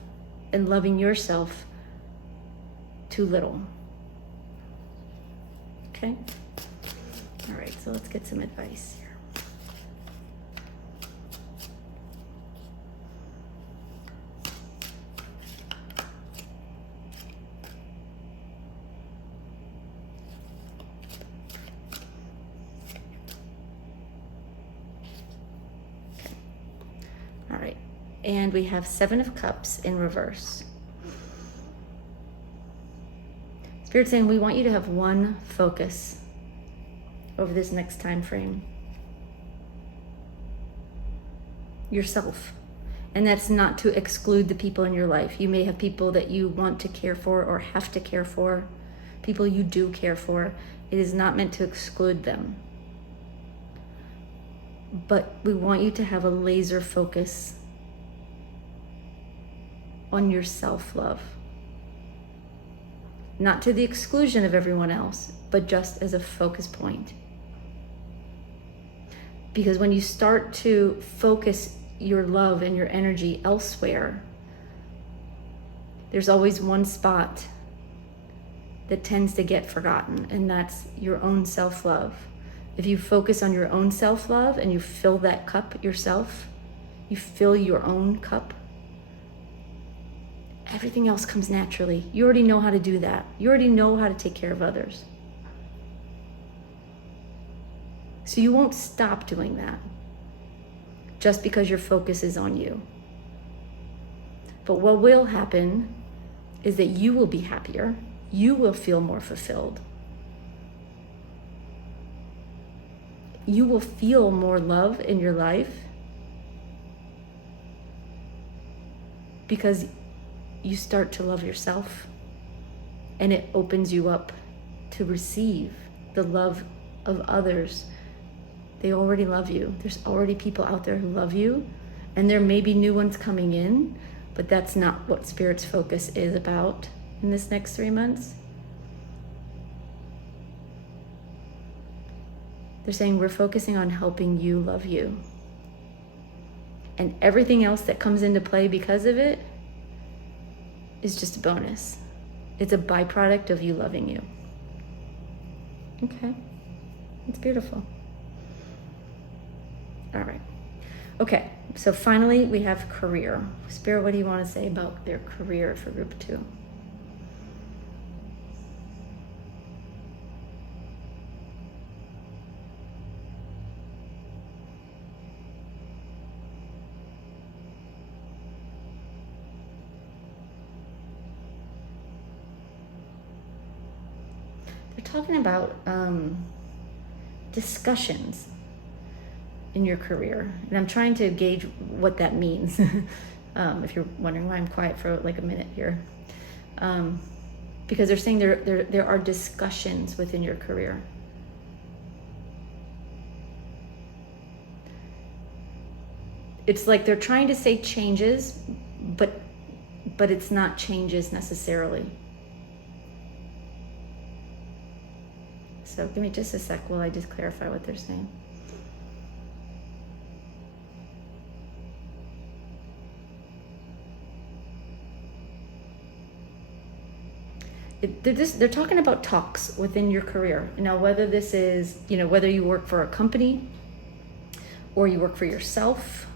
and loving yourself too little. Okay? All right, so let's get some advice here. All right, and we have Seven of Cups in reverse. Spirit's saying we want you to have one focus over this next time frame. Yourself. And that's not to exclude the people in your life. You may have people that you want to care for or have to care for, people you do care for. It is not meant to exclude them. But we want you to have a laser focus on your self-love. Not to the exclusion of everyone else, but just as a focus point. Because when you start to focus your love and your energy elsewhere, there's always one spot that tends to get forgotten, and that's your own self-love. If you focus on your own self-love and you fill that cup yourself, you fill your own cup, everything else comes naturally. You already know how to do that. You already know how to take care of others. So you won't stop doing that just because your focus is on you. But what will happen is that you will be happier. You will feel more fulfilled. You will feel more love in your life because you start to love yourself, and it opens you up to receive the love of others. They already love you. There's already people out there who love you, and there may be new ones coming in, but that's not what Spirit's focus is about in this next 3 months. They're saying we're focusing on helping you love you. And everything else that comes into play because of it is just a bonus. It's a byproduct of you loving you. Okay, it's beautiful. All right. Okay, so finally we have career. Spirit, what do you want to say about their career for group 2? They're talking about discussions in your career, and I'm trying to gauge what that means. If you're wondering why I'm quiet for like a minute here, because they're saying there are discussions within your career. It's like they're trying to say changes, but it's not changes necessarily. So give me just a sec while I just clarify what they're saying. They're talking about talks within your career. Now, whether this is, whether you work for a company or you work for yourself,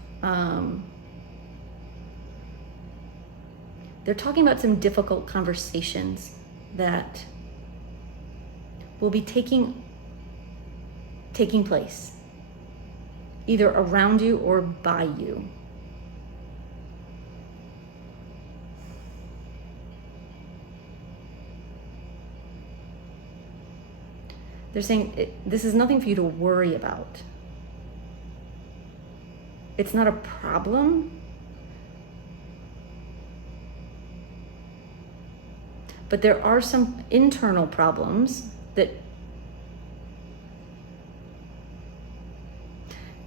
they're talking about some difficult conversations that will be taking place, either around you or by you. They're saying this is nothing for you to worry about. It's not a problem, but there are some internal problems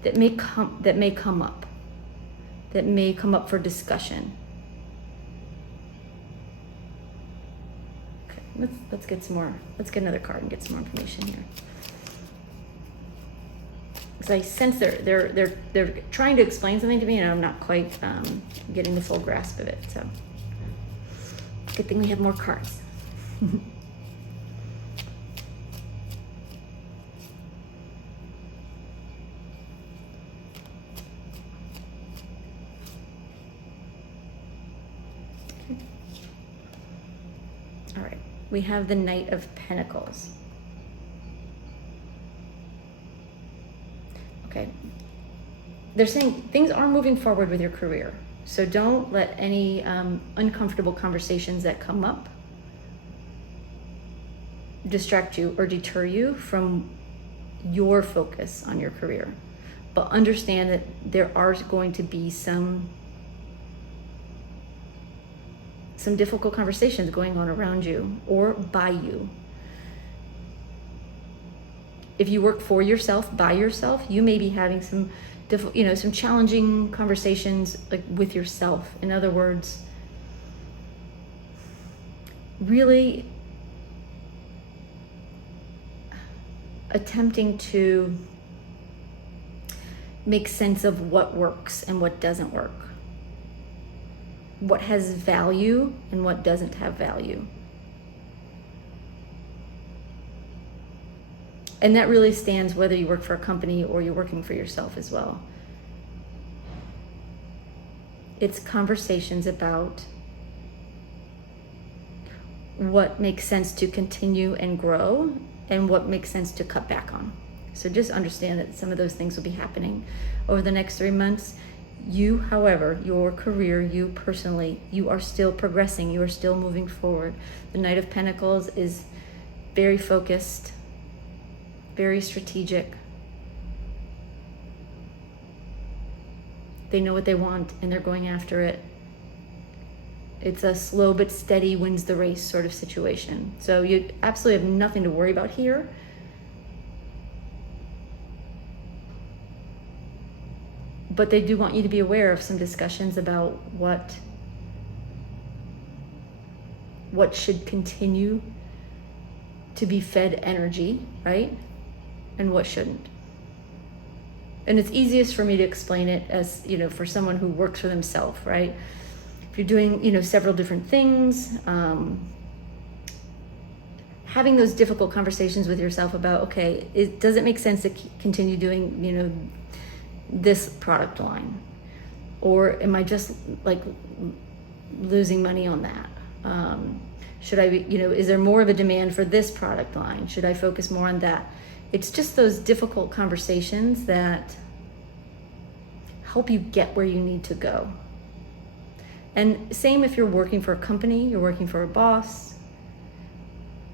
that may come up for discussion. Okay, let's get another card and get some more information here. Because I sense they're trying to explain something to me, and I'm not quite getting the full grasp of it. So good thing we have more cards. All right, we have the Knight of Pentacles. Okay, they're saying things are moving forward with your career. So don't let any uncomfortable conversations that come up distract you or deter you from your focus on your career. But understand that there are going to be some difficult conversations going on around you or by you. If you work for yourself, by yourself, you may be having some some challenging conversations like with yourself. In other words, really attempting to make sense of what works and what doesn't work, what has value and what doesn't have value. And that really stands whether you work for a company or you're working for yourself as well. It's conversations about what makes sense to continue and grow and what makes sense to cut back on. So just understand that some of those things will be happening over the next 3 months. You, however, your career, you personally, you are still progressing. You are still moving forward. The Knight of Pentacles is very focused, very strategic. They know what they want and they're going after it. It's a slow but steady wins the race sort of situation. So you absolutely have nothing to worry about here. But they do want you to be aware of some discussions about what should continue to be fed energy, right? And what shouldn't. And it's easiest for me to explain it as, for someone who works for themselves, right? If you're doing, several different things, having those difficult conversations with yourself about, okay, does it make sense to continue doing, this product line? Or am I just like losing money on that? Should I be, is there more of a demand for this product line? Should I focus more on that? It's just those difficult conversations that help you get where you need to go. And same if you're working for a company, you're working for a boss,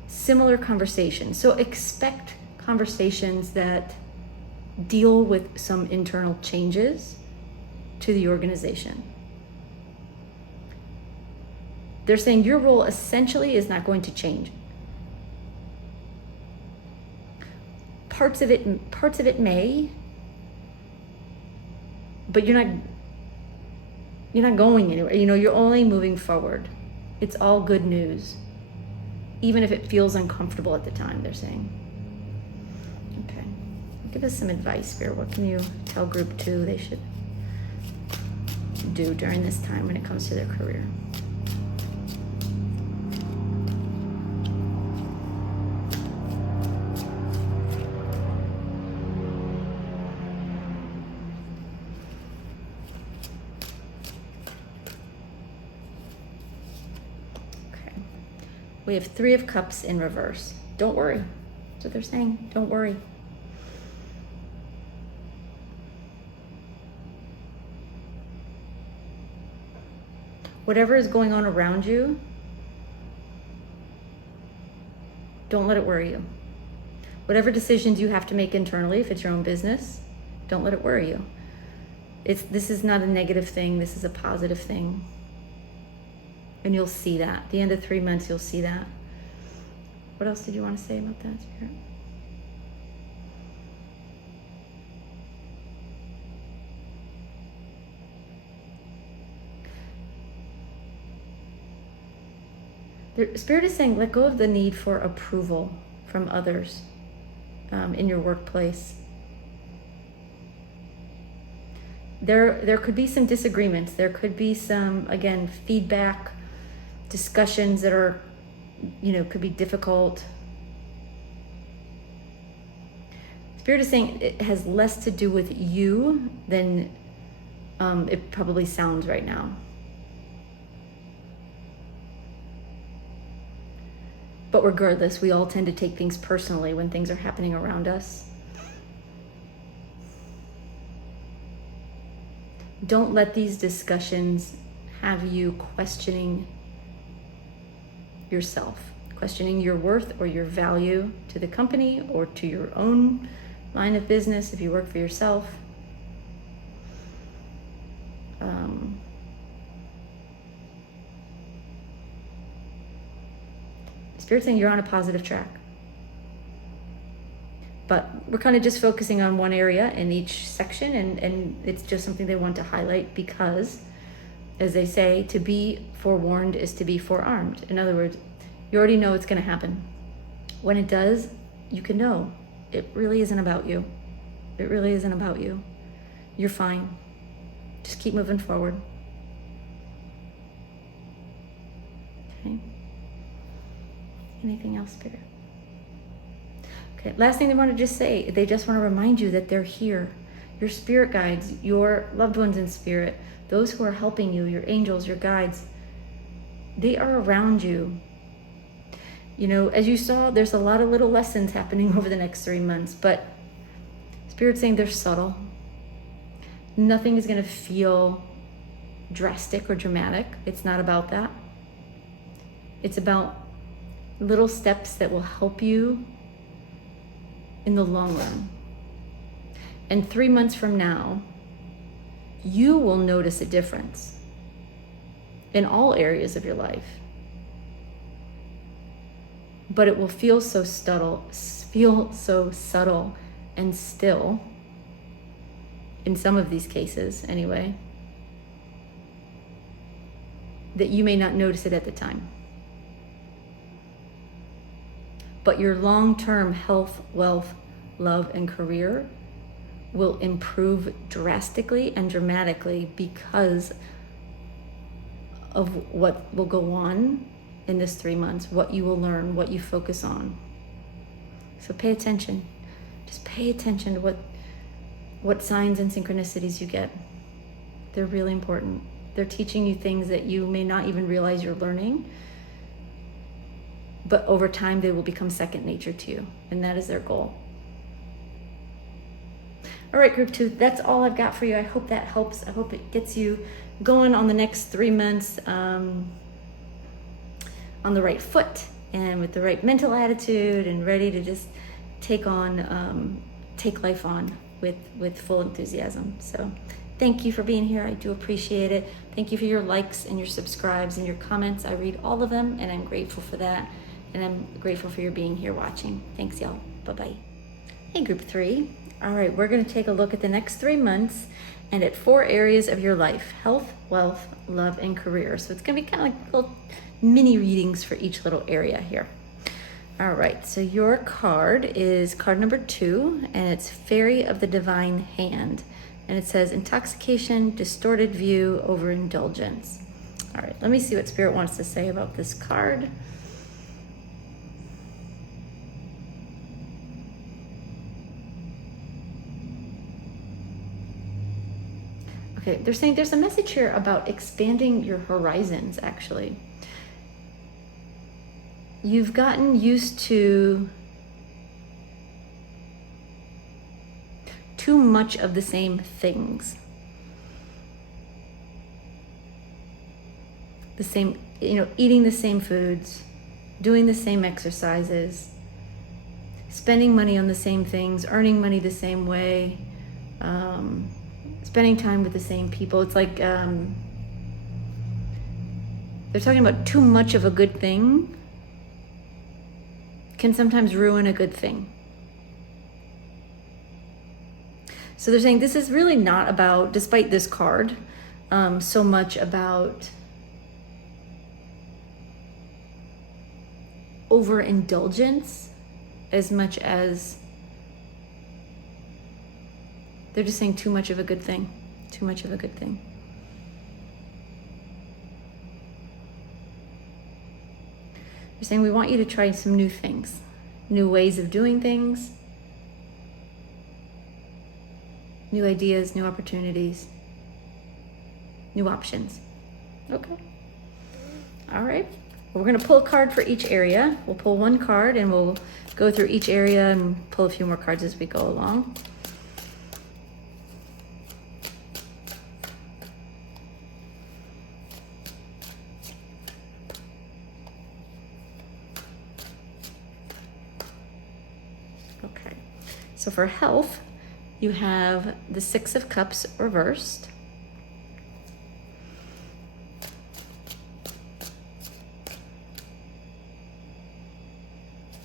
similar conversations. So expect conversations that deal with some internal changes to the organization. They're saying your role essentially is not going to change. Parts of it may, but you're not going anywhere. You're only moving forward. It's all good news, even if it feels uncomfortable at the time, they're saying. Okay, give us some advice here. What can you tell group 2 they should do during this time when it comes to their career? We have 3 of Cups in reverse. Don't worry. That's what they're saying. Don't worry. Whatever is going on around you, don't let it worry you. Whatever decisions you have to make internally, if it's your own business, don't let it worry you. This is not a negative thing. This is a positive thing. And you'll see that. At the end of 3 months, you'll see that. What else did you want to say about that, Spirit? The Spirit is saying, let go of the need for approval from others in your workplace. There could be some disagreements. There could be some, again, feedback, discussions that are, could be difficult. Spirit is saying it has less to do with you than it probably sounds right now. But regardless, we all tend to take things personally when things are happening around us. Don't let these discussions have you questioning yourself, questioning your worth or your value to the company or to your own line of business if you work for yourself. Spirit's saying you're on a positive track. But we're kind of just focusing on one area in each section, and it's just something they want to highlight because, as they say, to be forewarned is to be forearmed. In other words, you already know it's going to happen. When it does, you can know it really isn't about you. It really isn't about you. You're fine. Just keep moving forward. Okay. Anything else, Spirit? Okay, last thing they want to just say, they just want to remind you that they're here. Your spirit guides, your loved ones in spirit, those who are helping you, your angels, your guides, they are around you. As you saw, there's a lot of little lessons happening over the next 3 months, but Spirit's saying they're subtle. Nothing is going to feel drastic or dramatic. It's not about that. It's about little steps that will help you in the long run. And 3 months from now, you will notice a difference in all areas of your life. But it will feel so subtle and still, in some of these cases anyway, that you may not notice it at the time. But your long-term health, wealth, love, and career will improve drastically and dramatically because of what will go on in this 3 months, what you will learn, what you focus on. So pay attention. Just pay attention to what signs and synchronicities you get. They're really important. They're teaching you things that you may not even realize you're learning, but over time they will become second nature to you, and that is their goal. All right, group 2, that's all I've got for you. I hope that helps. I hope it gets you going on the next 3 months on the right foot and with the right mental attitude and ready to just take life on with full enthusiasm. So thank you for being here. I do appreciate it. Thank you for your likes and your subscribes and your comments. I read all of them, and I'm grateful for that. And I'm grateful for your being here watching. Thanks, y'all. Bye-bye. Hey, group 3. All right, we're going to take a look at the next 3 months and at 4 areas of your life: health, wealth, love, and career. So it's going to be kind of like little mini readings for each little area here. All right, so your card is card number 2, and it's Fairy of the Divine Hand. And it says intoxication, distorted view, overindulgence. All right, let me see what Spirit wants to say about this card. Okay, they're saying there's a message here about expanding your horizons, actually. You've gotten used to too much of the same things. The same, eating the same foods, doing the same exercises, spending money on the same things, earning money the same way, spending time with the same people. It's like they're talking about too much of a good thing can sometimes ruin a good thing. So they're saying this is really not about, despite this card, so much about overindulgence as much as they're just saying too much of a good thing. Too much of a good thing. They're saying we want you to try some new things, new ways of doing things, new ideas, new opportunities, new options. Okay. All right. Well, we're going to pull a card for each area. We'll pull one card and we'll go through each area and pull a few more cards as we go along. Okay. So for health, you have the 6 of Cups reversed.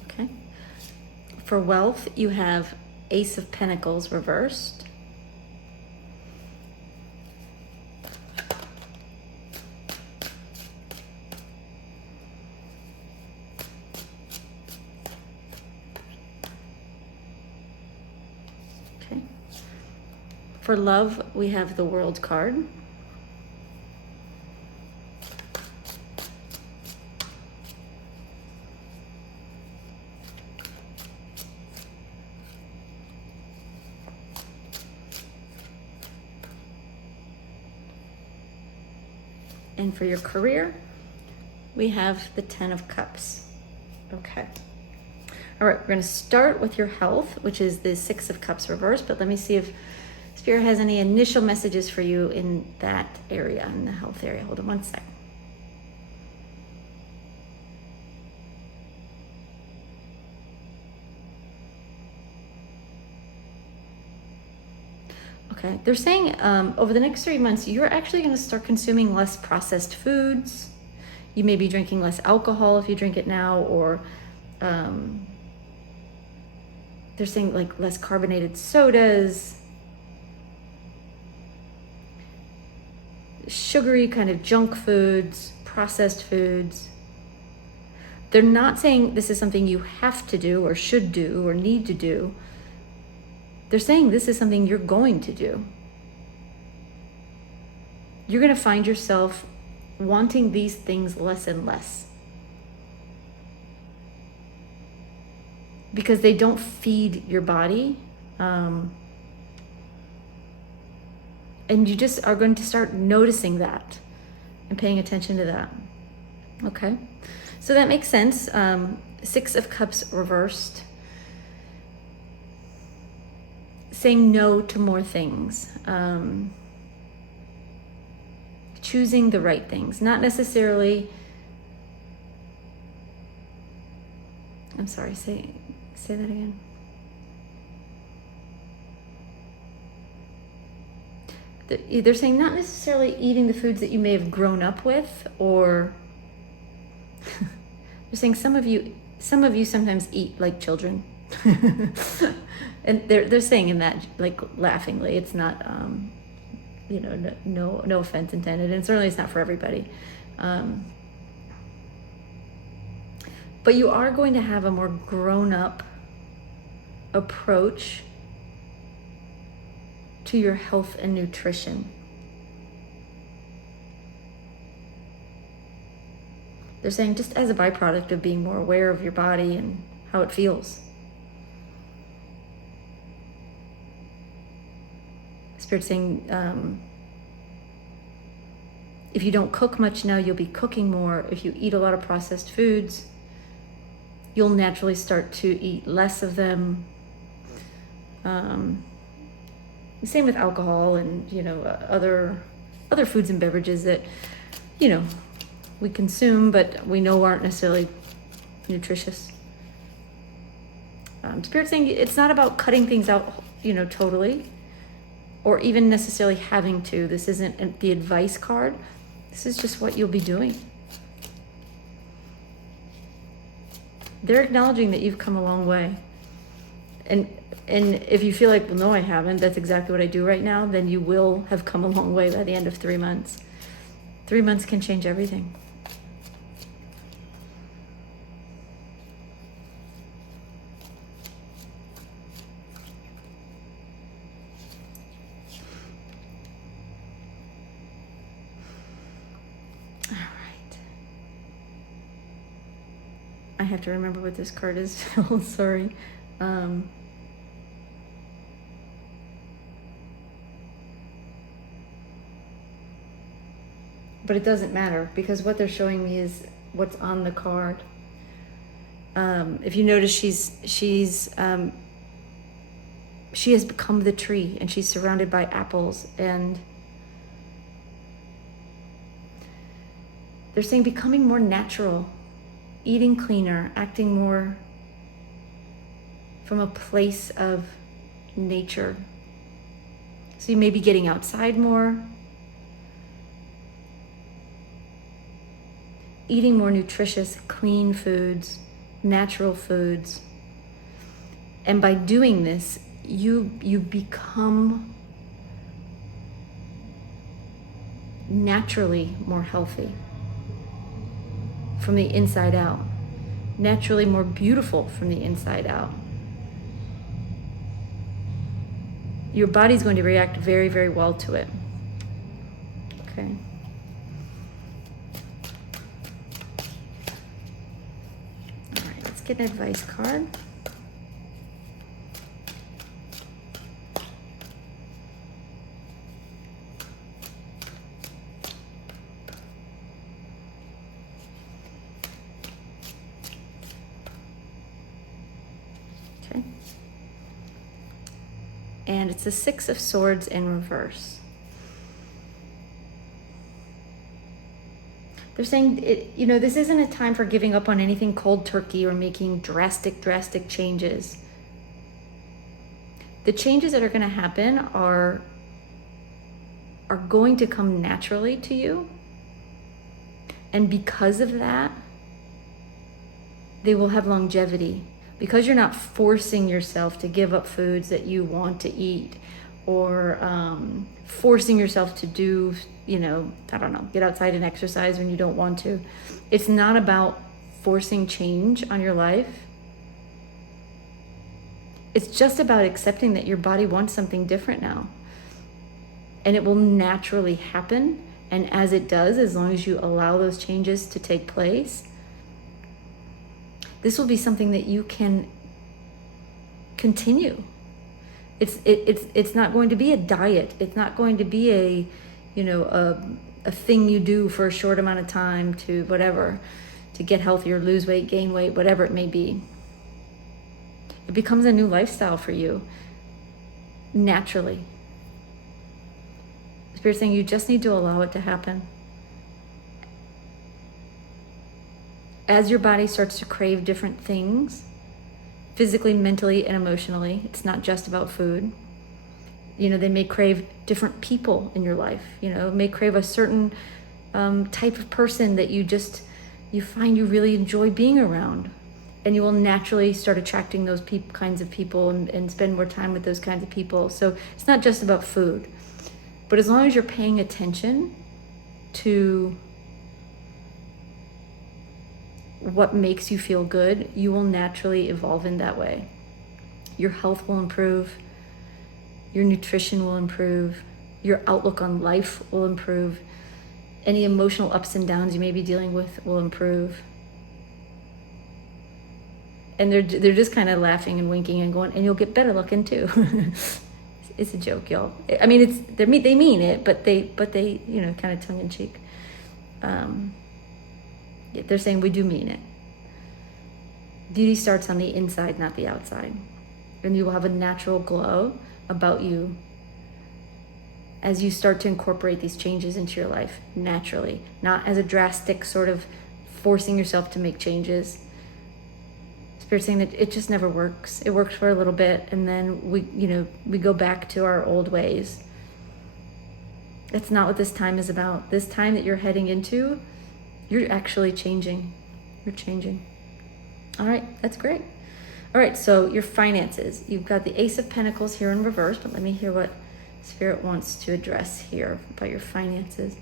Okay. For wealth, you have Ace of Pentacles reversed. Okay. For love, we have the World card. And for your career, we have the 10 of Cups. Okay. All right, we're going to start with your health, which is the 6 of Cups reversed, but let me see if Spirit has any initial messages for you in that area, in the health area. Hold on one sec. Okay, they're saying over the next 3 months, you're actually going to start consuming less processed foods. You may be drinking less alcohol if you drink it now, or they're saying like less carbonated sodas, sugary kind of junk foods, processed foods. They're not saying this is something you have to do or should do or need to do. They're saying this is something you're going to do. You're going to find yourself wanting these things less and less, because they don't feed your body. And you just are going to start noticing that and paying attention to that. Okay, so that makes sense. 6 of Cups reversed, saying no to more things, choosing the right things, not necessarily. I'm sorry, say that again. They're saying not necessarily eating the foods that you may have grown up with, or they're saying some of you sometimes eat like children. And they're saying in that, like, laughingly. It's not no offense intended, and certainly it's not for everybody. But you are going to have a more grown-up approach to your health and nutrition. They're saying just as a byproduct of being more aware of your body and how it feels. Spirit saying, if you don't cook much now, you'll be cooking more. If you eat a lot of processed foods, you'll naturally start to eat less of them. Same with alcohol and, other foods and beverages that, we consume, but we know aren't necessarily nutritious. Spirit saying it's not about cutting things out, totally, or even necessarily having to. This isn't the advice card. This is just what you'll be doing. They're acknowledging that you've come a long way. And if you feel like, well, no, I haven't, that's exactly what I do right now, then you will have come a long way by the end of 3 months. 3 months can change everything. All right. I have to remember what this card is. Sorry. But it doesn't matter, because what they're showing me is what's on the card. If you notice, she has become the tree, and she's surrounded by apples, and they're saying becoming more natural, eating cleaner, acting more from a place of nature. So you may be getting outside more, eating more nutritious, clean foods, natural foods. And by doing this, you become naturally more healthy from the inside out, naturally more beautiful from the inside out. Your body's going to react very, very well to it. Okay. Get an advice card. Okay. And it's the 6 of Swords in reverse. They're saying, this isn't a time for giving up on anything cold turkey or making drastic changes. The changes that are going to happen are going to come naturally to you. And because of that, they will have longevity. Because you're not forcing yourself to give up foods that you want to eat, or forcing yourself to do, get outside and exercise when you don't want to. It's not about forcing change on your life. It's just about accepting that your body wants something different now. And it will naturally happen. And as it does, as long as you allow those changes to take place, this will be something that you can continue. It's not going to be a diet. It's not going to be a thing you do for a short amount of time to whatever, to get healthier, lose weight, gain weight, whatever it may be. It becomes a new lifestyle for you naturally. Spirit's saying you just need to allow it to happen. As your body starts to crave different things, physically, mentally, and emotionally, it's not just about food. They may crave different people in your life. May crave a certain type of person that you find you really enjoy being around. And you will naturally start attracting those kinds of people and spend more time with those kinds of people. So it's not just about food. But as long as you're paying attention to what makes you feel good, you will naturally evolve in that way. Your health will improve. Your nutrition will improve. Your outlook on life will improve. Any emotional ups and downs you may be dealing with will improve. And they're just kind of laughing and winking and going, and you'll get better looking too. It's a joke, y'all. I mean, they mean it, but they kind of tongue in cheek. They're saying we do mean it. Beauty starts on the inside, not the outside. And you will have a natural glow about you as you start to incorporate these changes into your life naturally, not as a drastic sort of forcing yourself to make changes. Spirit's saying that it just never works. It works for a little bit, and then we go back to our old ways. That's not what this time is about. This time that you're heading into, you're actually changing. You're changing. All right, that's great. All right, so your finances. You've got the Ace of Pentacles here in reverse, but let me hear what Spirit wants to address here about your finances.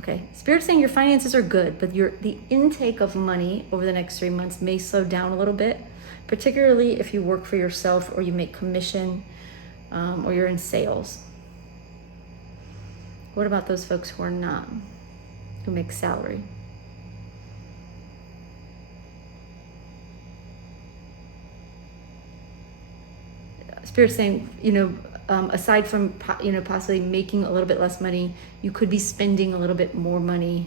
Okay, Spirit's saying your finances are good, but the intake of money over the next 3 months may slow down a little bit, particularly if you work for yourself or you make commission or you're in sales. What about those folks who are not, who make salary? Spirit's saying, aside from possibly making a little bit less money, you could be spending a little bit more money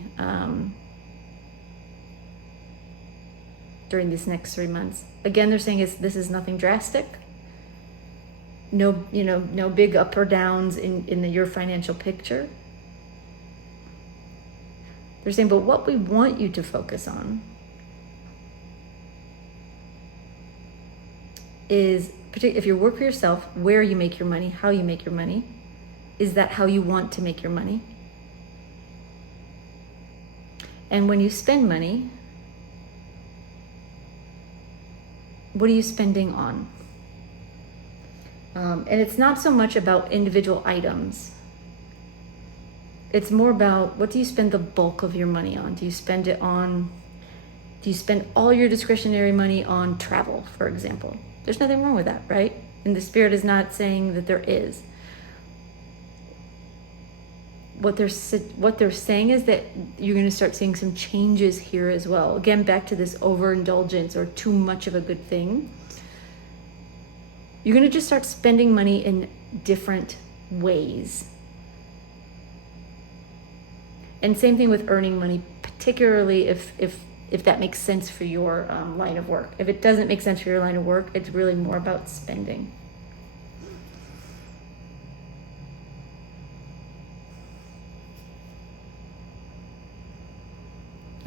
during these next 3 months. Again, they're saying this is nothing drastic. No big up or downs in your financial picture. They're saying, but what we want you to focus on is, particularly if you work for yourself, where you make your money, how you make your money. Is that how you want to make your money? And when you spend money, what are you spending on? And it's not so much about individual items. It's more about, what do you spend the bulk of your money on? Do you spend all your discretionary money on travel, for example? There's nothing wrong with that, right? And the Spirit is not saying that there is. What they're saying is that you're going to start seeing some changes here as well. Again, back to this overindulgence or too much of a good thing. You're going to just start spending money in different ways. And same thing with earning money, particularly if that makes sense for your line of work. If it doesn't make sense for your line of work, it's really more about spending.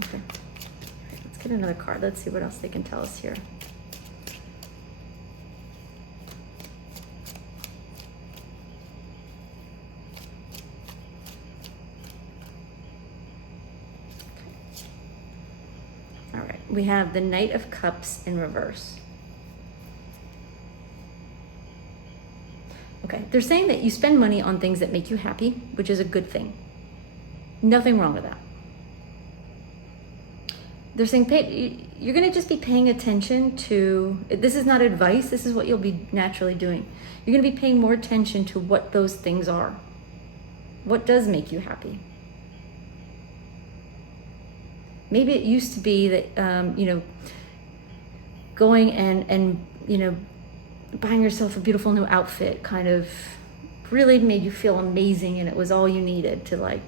Okay, let's get another card. Let's see what else they can tell us here. We have the Knight of Cups in reverse. Okay, they're saying that you spend money on things that make you happy, which is a good thing. Nothing wrong with that. They're saying you're going to just be paying attention to, this is not advice, this is what you'll be naturally doing. You're going to be paying more attention to what those things are. What does make you happy? Maybe it used to be that, going and buying yourself a beautiful new outfit kind of really made you feel amazing, and it was all you needed to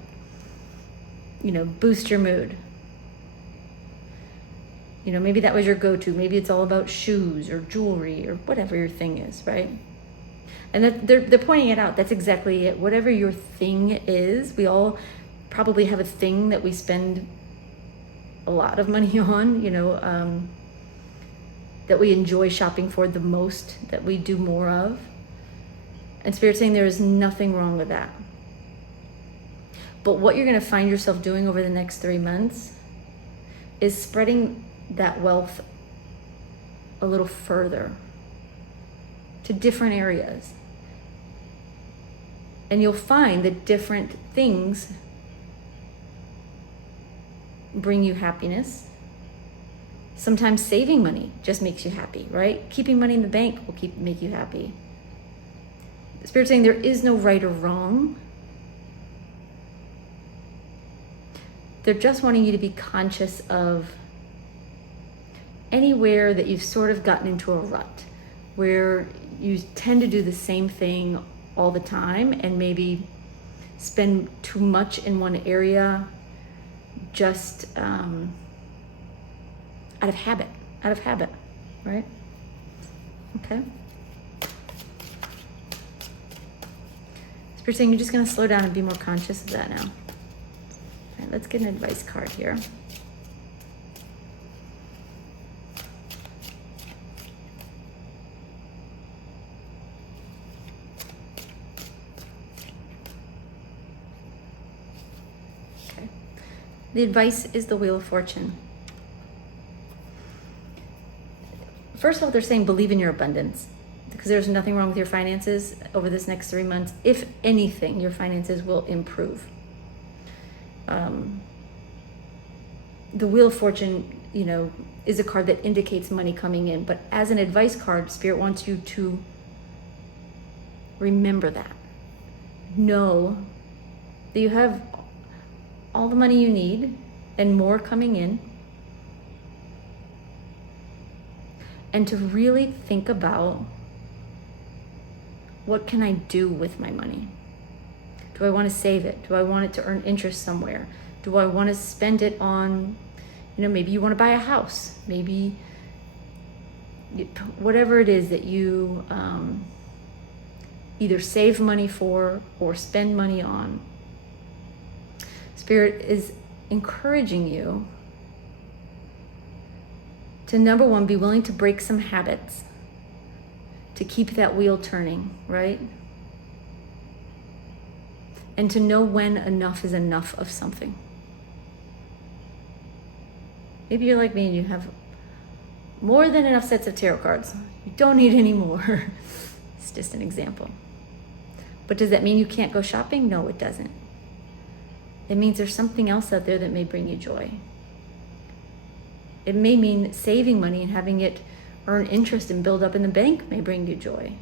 boost your mood. Maybe that was your go-to. Maybe it's all about shoes or jewelry or whatever your thing is, right? And they're pointing it out. That's exactly it. Whatever your thing is, we all probably have a thing that we spend a lot of money on, that we enjoy shopping for the most, that we do more of. And Spirit's saying there is nothing wrong with that. But what you're going to find yourself doing over the next 3 months is spreading that wealth a little further to different areas. And you'll find that different things bring you happiness. Sometimes saving money just makes you happy, right? Keeping money in the bank will make you happy. The Spirit's saying there is no right or wrong. They're just wanting you to be conscious of anywhere that you've sort of gotten into a rut, where you tend to do the same thing all the time and maybe spend too much in one area just out of habit, right? Okay. Spirit's saying you're just going to slow down and be more conscious of that now. All right, let's get an advice card here. Okay. The advice is the Wheel of Fortune. First of all, they're saying believe in your abundance, because there's nothing wrong with your finances over this next 3 months. If anything, your finances will improve. The Wheel of Fortune, is a card that indicates money coming in. But as an advice card, Spirit wants you to remember that. Know that you have all the money you need and more coming in. And to really think about, what can I do with my money? Do I want to save it? Do I want it to earn interest somewhere? Do I want to spend it on, maybe you want to buy a house, maybe whatever it is that you either save money for or spend money on. Spirit is encouraging you to, number one, be willing to break some habits to keep that wheel turning, right? And to know when enough is enough of something. Maybe you're like me and you have more than enough sets of tarot cards. You don't need any more. It's just an example. But does that mean you can't go shopping? No, it doesn't. It means there's something else out there that may bring you joy. It may mean saving money and having it earn interest and build up in the bank may bring you joy.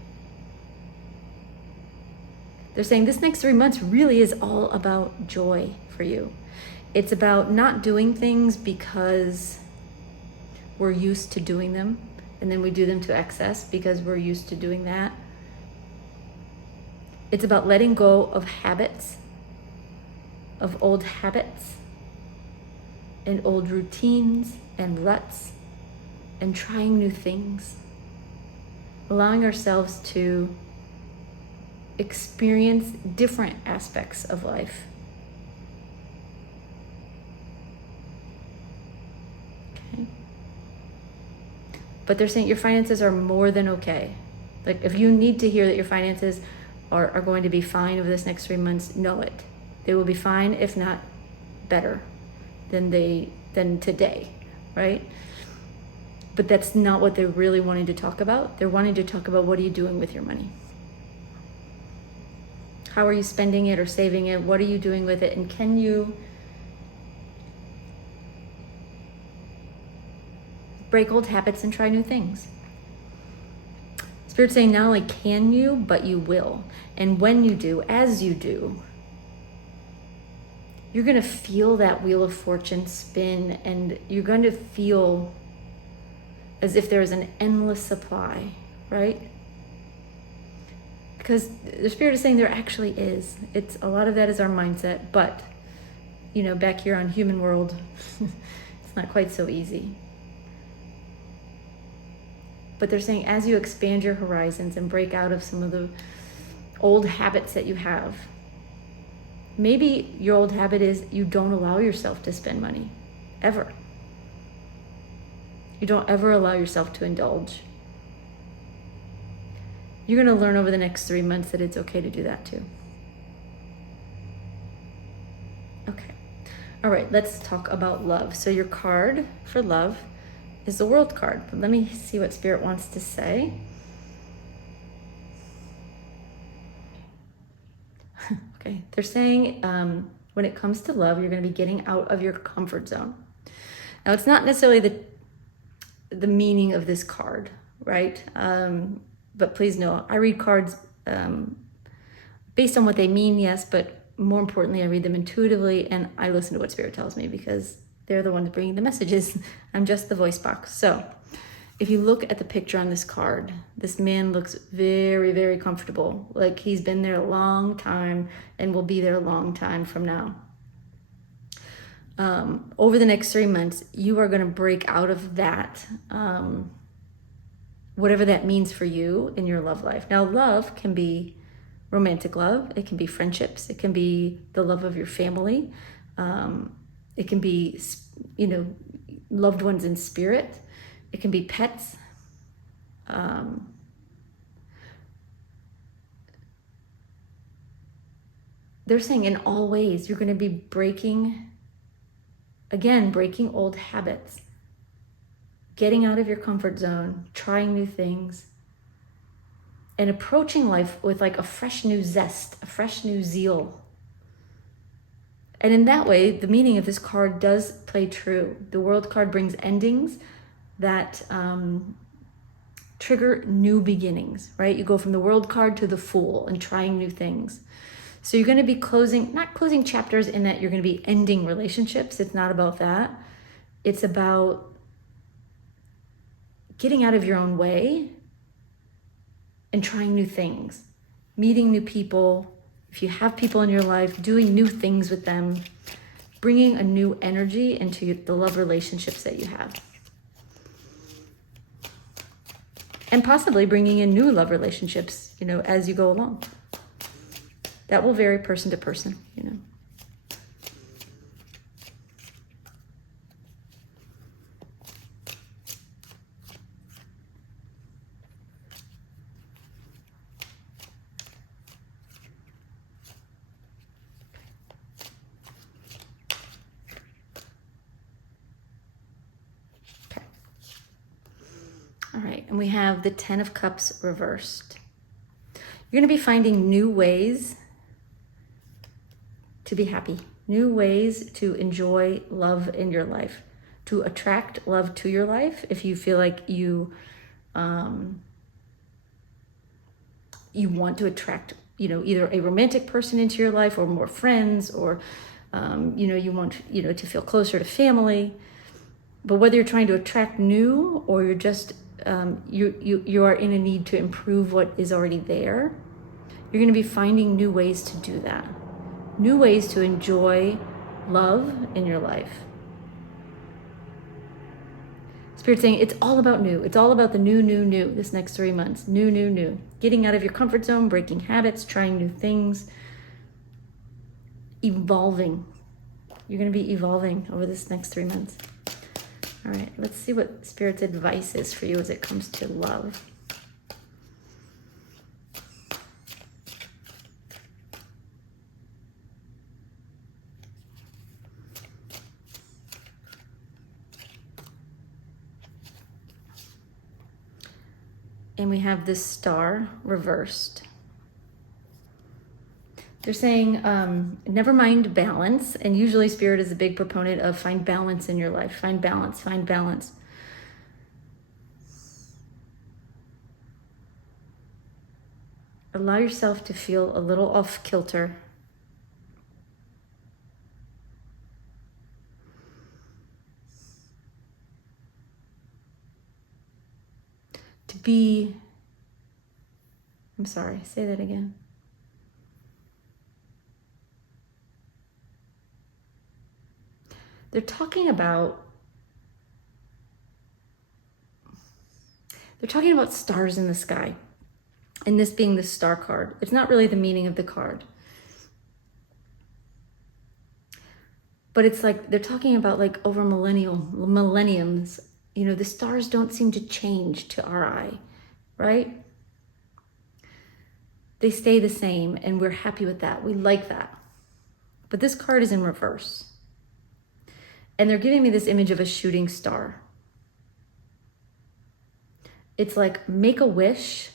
They're saying this next 3 months really is all about joy for you. It's about not doing things because we're used to doing them, and then we do them to excess because we're used to doing that. It's about letting go of habits, of old habits and old routines and ruts, and trying new things, allowing ourselves to experience different aspects of life. Okay. But they're saying your finances are more than okay. Like, if you need to hear that your finances are going to be fine over this next 3 months, know it. They will be fine, if not better than today, right? But that's not what they're really wanting to talk about. They're wanting to talk about, what are you doing with your money? How are you spending it or saving it? What are you doing with it? And can you break old habits and try new things? Spirit's saying not only can you, but you will. And when you do, as you do, you're going to feel that wheel of fortune spin, and you're going to feel as if there's an endless supply, right? Because the Spirit is saying there actually is. It's a lot of that is our mindset, but back here on human world, it's not quite so easy. But they're saying as you expand your horizons and break out of some of the old habits that you have, maybe your old habit is you don't allow yourself to spend money, ever. You don't ever allow yourself to indulge. You're going to learn over the next 3 months that it's okay to do that too. Okay. All right, let's talk about love. So your card for love is the World card. But let me see what Spirit wants to say. Okay, they're saying when it comes to love, you're going to be getting out of your comfort zone. Now, it's not necessarily the meaning of this card, right? But please know, I read cards based on what they mean, yes, but more importantly, I read them intuitively and I listen to what Spirit tells me because they're the ones bringing the messages. I'm just the voice box. So if you look at the picture on this card, this man looks very, very comfortable. Like he's been there a long time and will be there a long time from now. Over the next 3 months, you are going to break out of that, whatever that means for you in your love life. Now, love can be romantic love. It can be friendships. It can be the love of your family. It can be, loved ones in spirit. It can be pets. They're saying in all ways, you're going to be breaking old habits, getting out of your comfort zone, trying new things, and approaching life with like a fresh new zest, a fresh new zeal. And in that way, the meaning of this card does play true. The World card brings endings that trigger new beginnings, right? You go from the World card to the Fool and trying new things. So you're going to be not closing chapters in that you're going to be ending relationships. It's not about that. It's about getting out of your own way and trying new things, meeting new people. If you have people in your life, doing new things with them, bringing a new energy into the love relationships that you have. And possibly bringing in new love relationships, as you go along. That will vary person to person, Okay. All right, and we have the 10 of Cups reversed. You're going to be finding new ways to be happy, new ways to enjoy love in your life, to attract love to your life. If you feel like you want to attract, either a romantic person into your life or more friends, or, you want, to feel closer to family. But whether you're trying to attract new or you're just, you are in a need to improve what is already there, you're going to be finding new ways to do that. New ways to enjoy love in your life. Spirit's saying it's all about new. It's all about the new this next 3 months. New. Getting out of your comfort zone, breaking habits, trying new things, evolving. You're going to be evolving over this next 3 months. All right, let's see what Spirit's advice is for you as it comes to love. And we have this Star reversed. They're saying, never mind balance. And usually Spirit is a big proponent of find balance in your life. Find balance, find balance. Allow yourself to feel a little off kilter. To be, I'm sorry, say that again. They're talking about stars in the sky, and this being the star card. It's not really the meaning of the card, but it's like they're talking about like over millenniums, you know, the stars don't seem to change to our eye, right? They stay the same, and we're happy with that. We like that. But this card is in reverse. And they're giving me this image of a shooting star. It's like make a wish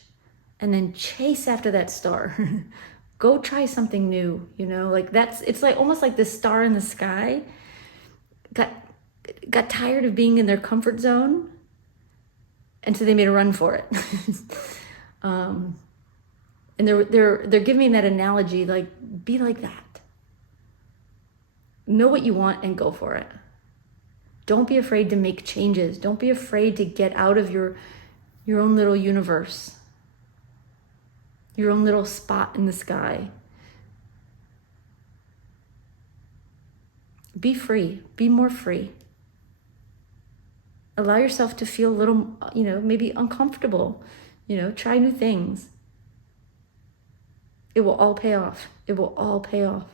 and then chase after that star. Go try something new, you know? Like it's like almost like this star in the sky got tired of being in their comfort zone, and so they made a run for it. And they're giving me that analogy, like be like that. Know what you want and go for it. Don't be afraid to make changes. Don't be afraid to get out of your own little universe, your own little spot in the sky. Be free. Be more free. Allow yourself to feel a little, you know, maybe uncomfortable. You know, try new things. It will all pay off. It will all pay off.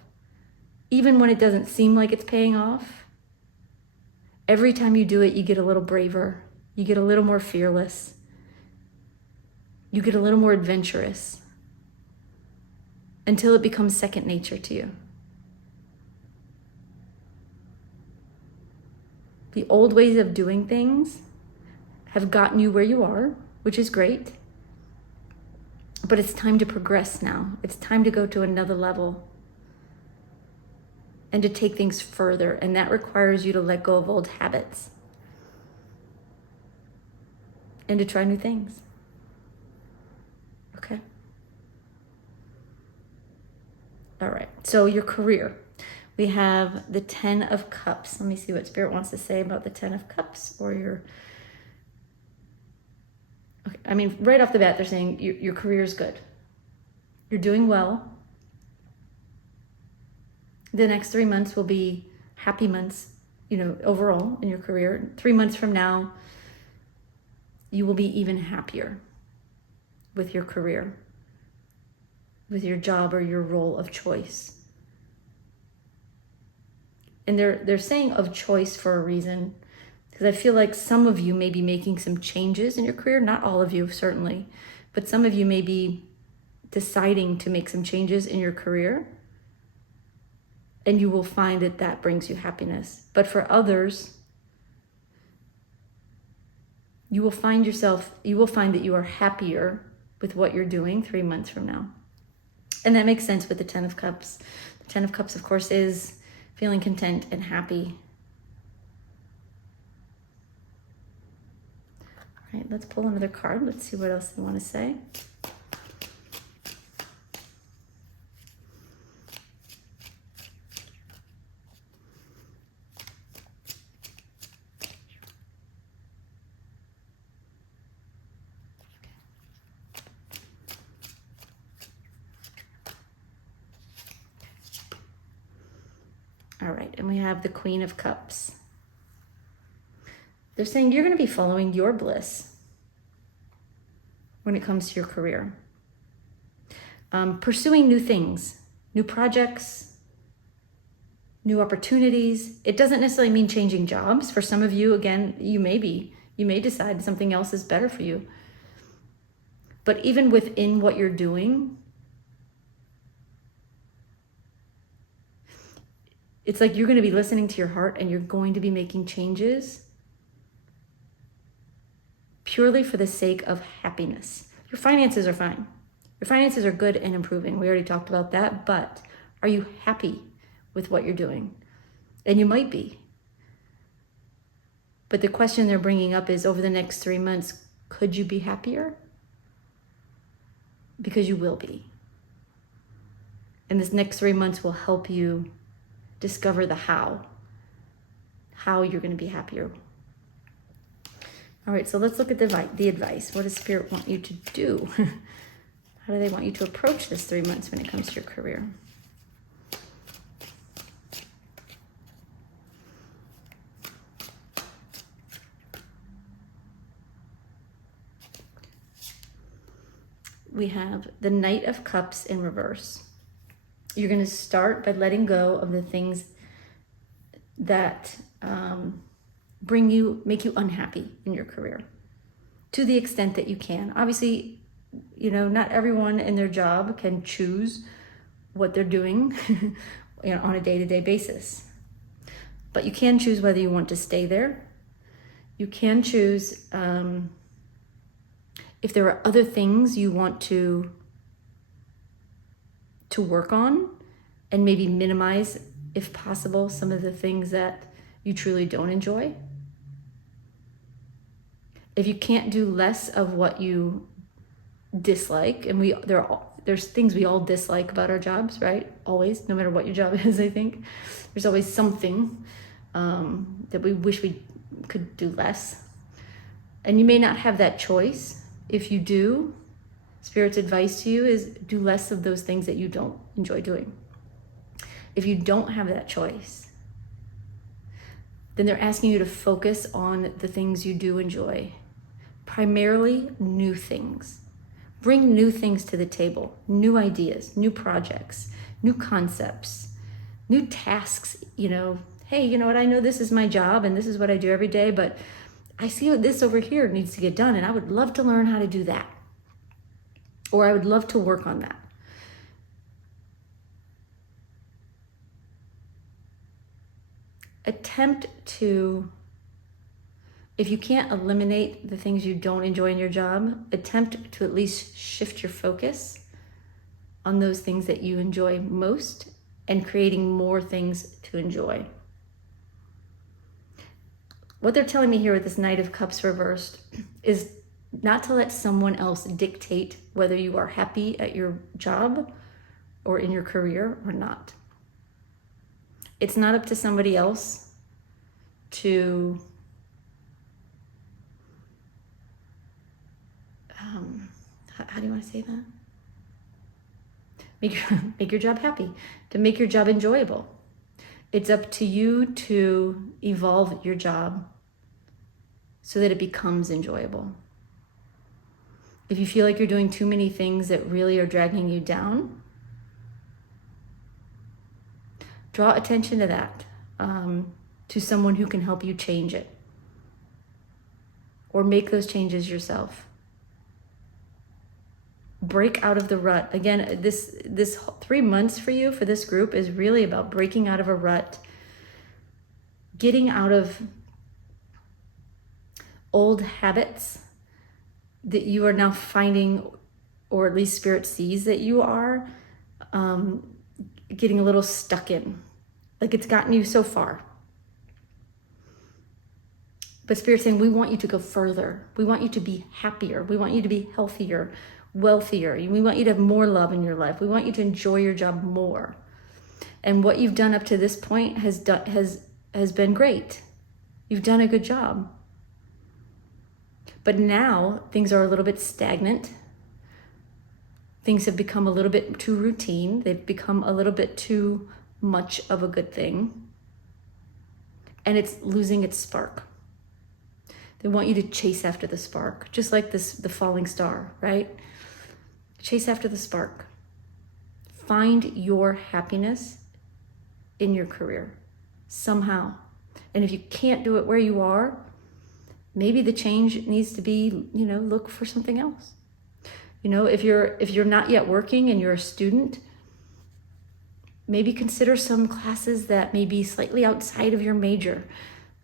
Even when it doesn't seem like it's paying off, every time you do it, you get a little braver. You get a little more fearless. You get a little more adventurous until it becomes second nature to you. The old ways of doing things have gotten you where you are, which is great. But it's time to progress now. It's time to go to another level and to take things further. And that requires you to let go of old habits and to try new things. Okay? All right. So your career. We have the 10 of Cups. Let me see what Spirit wants to say about the 10 of Cups or your... Okay. I mean, right off the bat, they're saying your career is good. You're doing well. The next 3 months will be happy months, you know, overall in your career. 3 months from now, you will be even happier with your career, with your job or your role of choice. And they're saying of choice for a reason, because I feel like some of you may be making some changes in your career. Not all of you, certainly, but some of you may be deciding to make some changes in your career. And you will find that that brings you happiness. But for others, you will find that you are happier with what you're doing 3 months from now. And that makes sense with the 10 of Cups. The 10 of Cups, of course, is feeling content and happy. All right, let's pull another card. Let's see what else they want to say. All right, and we have the Queen of Cups. They're saying you're going to be following your bliss when it comes to your career. Pursuing new things, new projects, new opportunities. It doesn't necessarily mean changing jobs. For some of you, again, you may decide something else is better for you. But even within what you're doing, it's like you're going to be listening to your heart and you're going to be making changes purely for the sake of happiness. Your finances are fine. Your finances are good and improving. We already talked about that, but are you happy with what you're doing? And you might be. But the question they're bringing up is, over the next 3 months, could you be happier? Because you will be. And this next 3 months will help you discover the how you're going to be happier. All right, so let's look at the advice. What does Spirit want you to do? How do they want you to approach this 3 months when it comes to your career? We have the Knight of Cups in reverse. You're going to start by letting go of the things that make you unhappy in your career, to the extent that you can. Obviously, not everyone in their job can choose what they're doing on a day-to-day basis. But you can choose whether you want to stay there. You can choose if there are other things you want to work on, and maybe minimize, if possible, some of the things that you truly don't enjoy. If you can't do less of what you dislike, and there's things we all dislike about our jobs, right? Always, no matter what your job is, I think. There's always something that we wish we could do less. And you may not have that choice. If you do, Spirit's advice to you is do less of those things that you don't enjoy doing. If you don't have that choice, then they're asking you to focus on the things you do enjoy. Primarily new things. Bring new things to the table, new ideas, new projects, new concepts, new tasks. Hey, you know what? I know this is my job and this is what I do every day, but I see what this over here needs to get done, and I would love to learn how to do that. Or I would love to work on that. Attempt to, if you can't eliminate the things you don't enjoy in your job, attempt to at least shift your focus on those things that you enjoy most and creating more things to enjoy. What they're telling me here with this Knight of Cups reversed is not to let someone else dictate whether you are happy at your job or in your career or not. It's not up to somebody else to how do you want to say that? Make your job happy, to make your job enjoyable. It's up to you to evolve your job so that it becomes enjoyable. If you feel like you're doing too many things that really are dragging you down, draw attention to that, to someone who can help you change it. Or make those changes yourself. Break out of the rut. Again, this 3 months for you, for this group, is really about breaking out of a rut, getting out of old habits that you are now finding, or at least Spirit sees that you are getting a little stuck in. Like it's gotten you so far. But Spirit's saying, we want you to go further. We want you to be happier. We want you to be healthier, wealthier. We want you to have more love in your life. We want you to enjoy your job more. And what you've done up to this point has been great. You've done a good job. But now things are a little bit stagnant. Things have become a little bit too routine. They've become a little bit too much of a good thing. And it's losing its spark. They want you to chase after the spark, just like the falling star, right? Chase after the spark. Find your happiness in your career somehow. And if you can't do it where you are, maybe the change needs to be, look for something else. If you're not yet working and you're a student, maybe consider some classes that may be slightly outside of your major,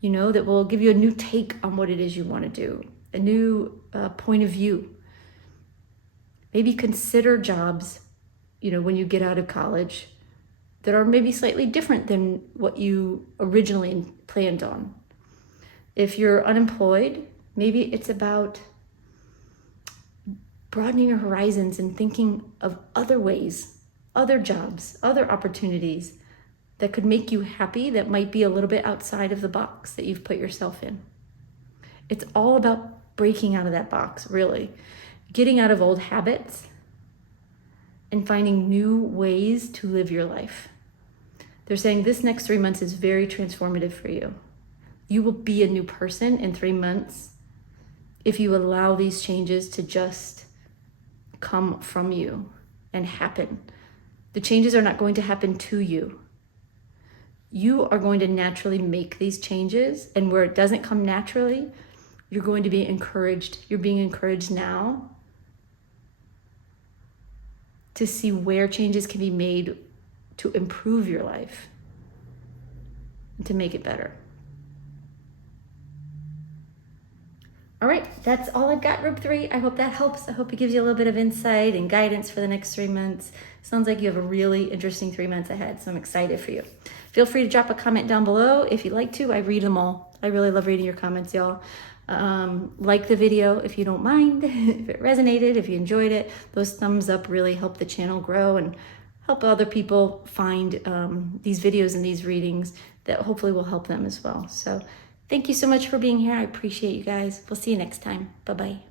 that will give you a new take on what it is you want to do, a new point of view. Maybe consider jobs, when you get out of college that are maybe slightly different than what you originally planned on. If you're unemployed, maybe it's about broadening your horizons and thinking of other ways, other jobs, other opportunities that could make you happy, that might be a little bit outside of the box that you've put yourself in. It's all about breaking out of that box, really. Getting out of old habits and finding new ways to live your life. They're saying this next 3 months is very transformative for you. You will be a new person in 3 months if you allow these changes to just come from you and happen. The changes are not going to happen to you. You are going to naturally make these changes, and where it doesn't come naturally, you're going to be encouraged. You're being encouraged now to see where changes can be made to improve your life and to make it better. All right, that's all I've got, group 3. I hope that helps. I hope it gives you a little bit of insight and guidance for the next 3 months. Sounds like you have a really interesting 3 months ahead, so I'm excited for you. Feel free to drop a comment down below if you'd like to. I read them all. I really love reading your comments, y'all. Like the video if you don't mind, if it resonated, if you enjoyed it. Those thumbs up really help the channel grow and help other people find these videos and these readings that hopefully will help them as well. So thank you so much for being here. I appreciate you guys. We'll see you next time. Bye-bye.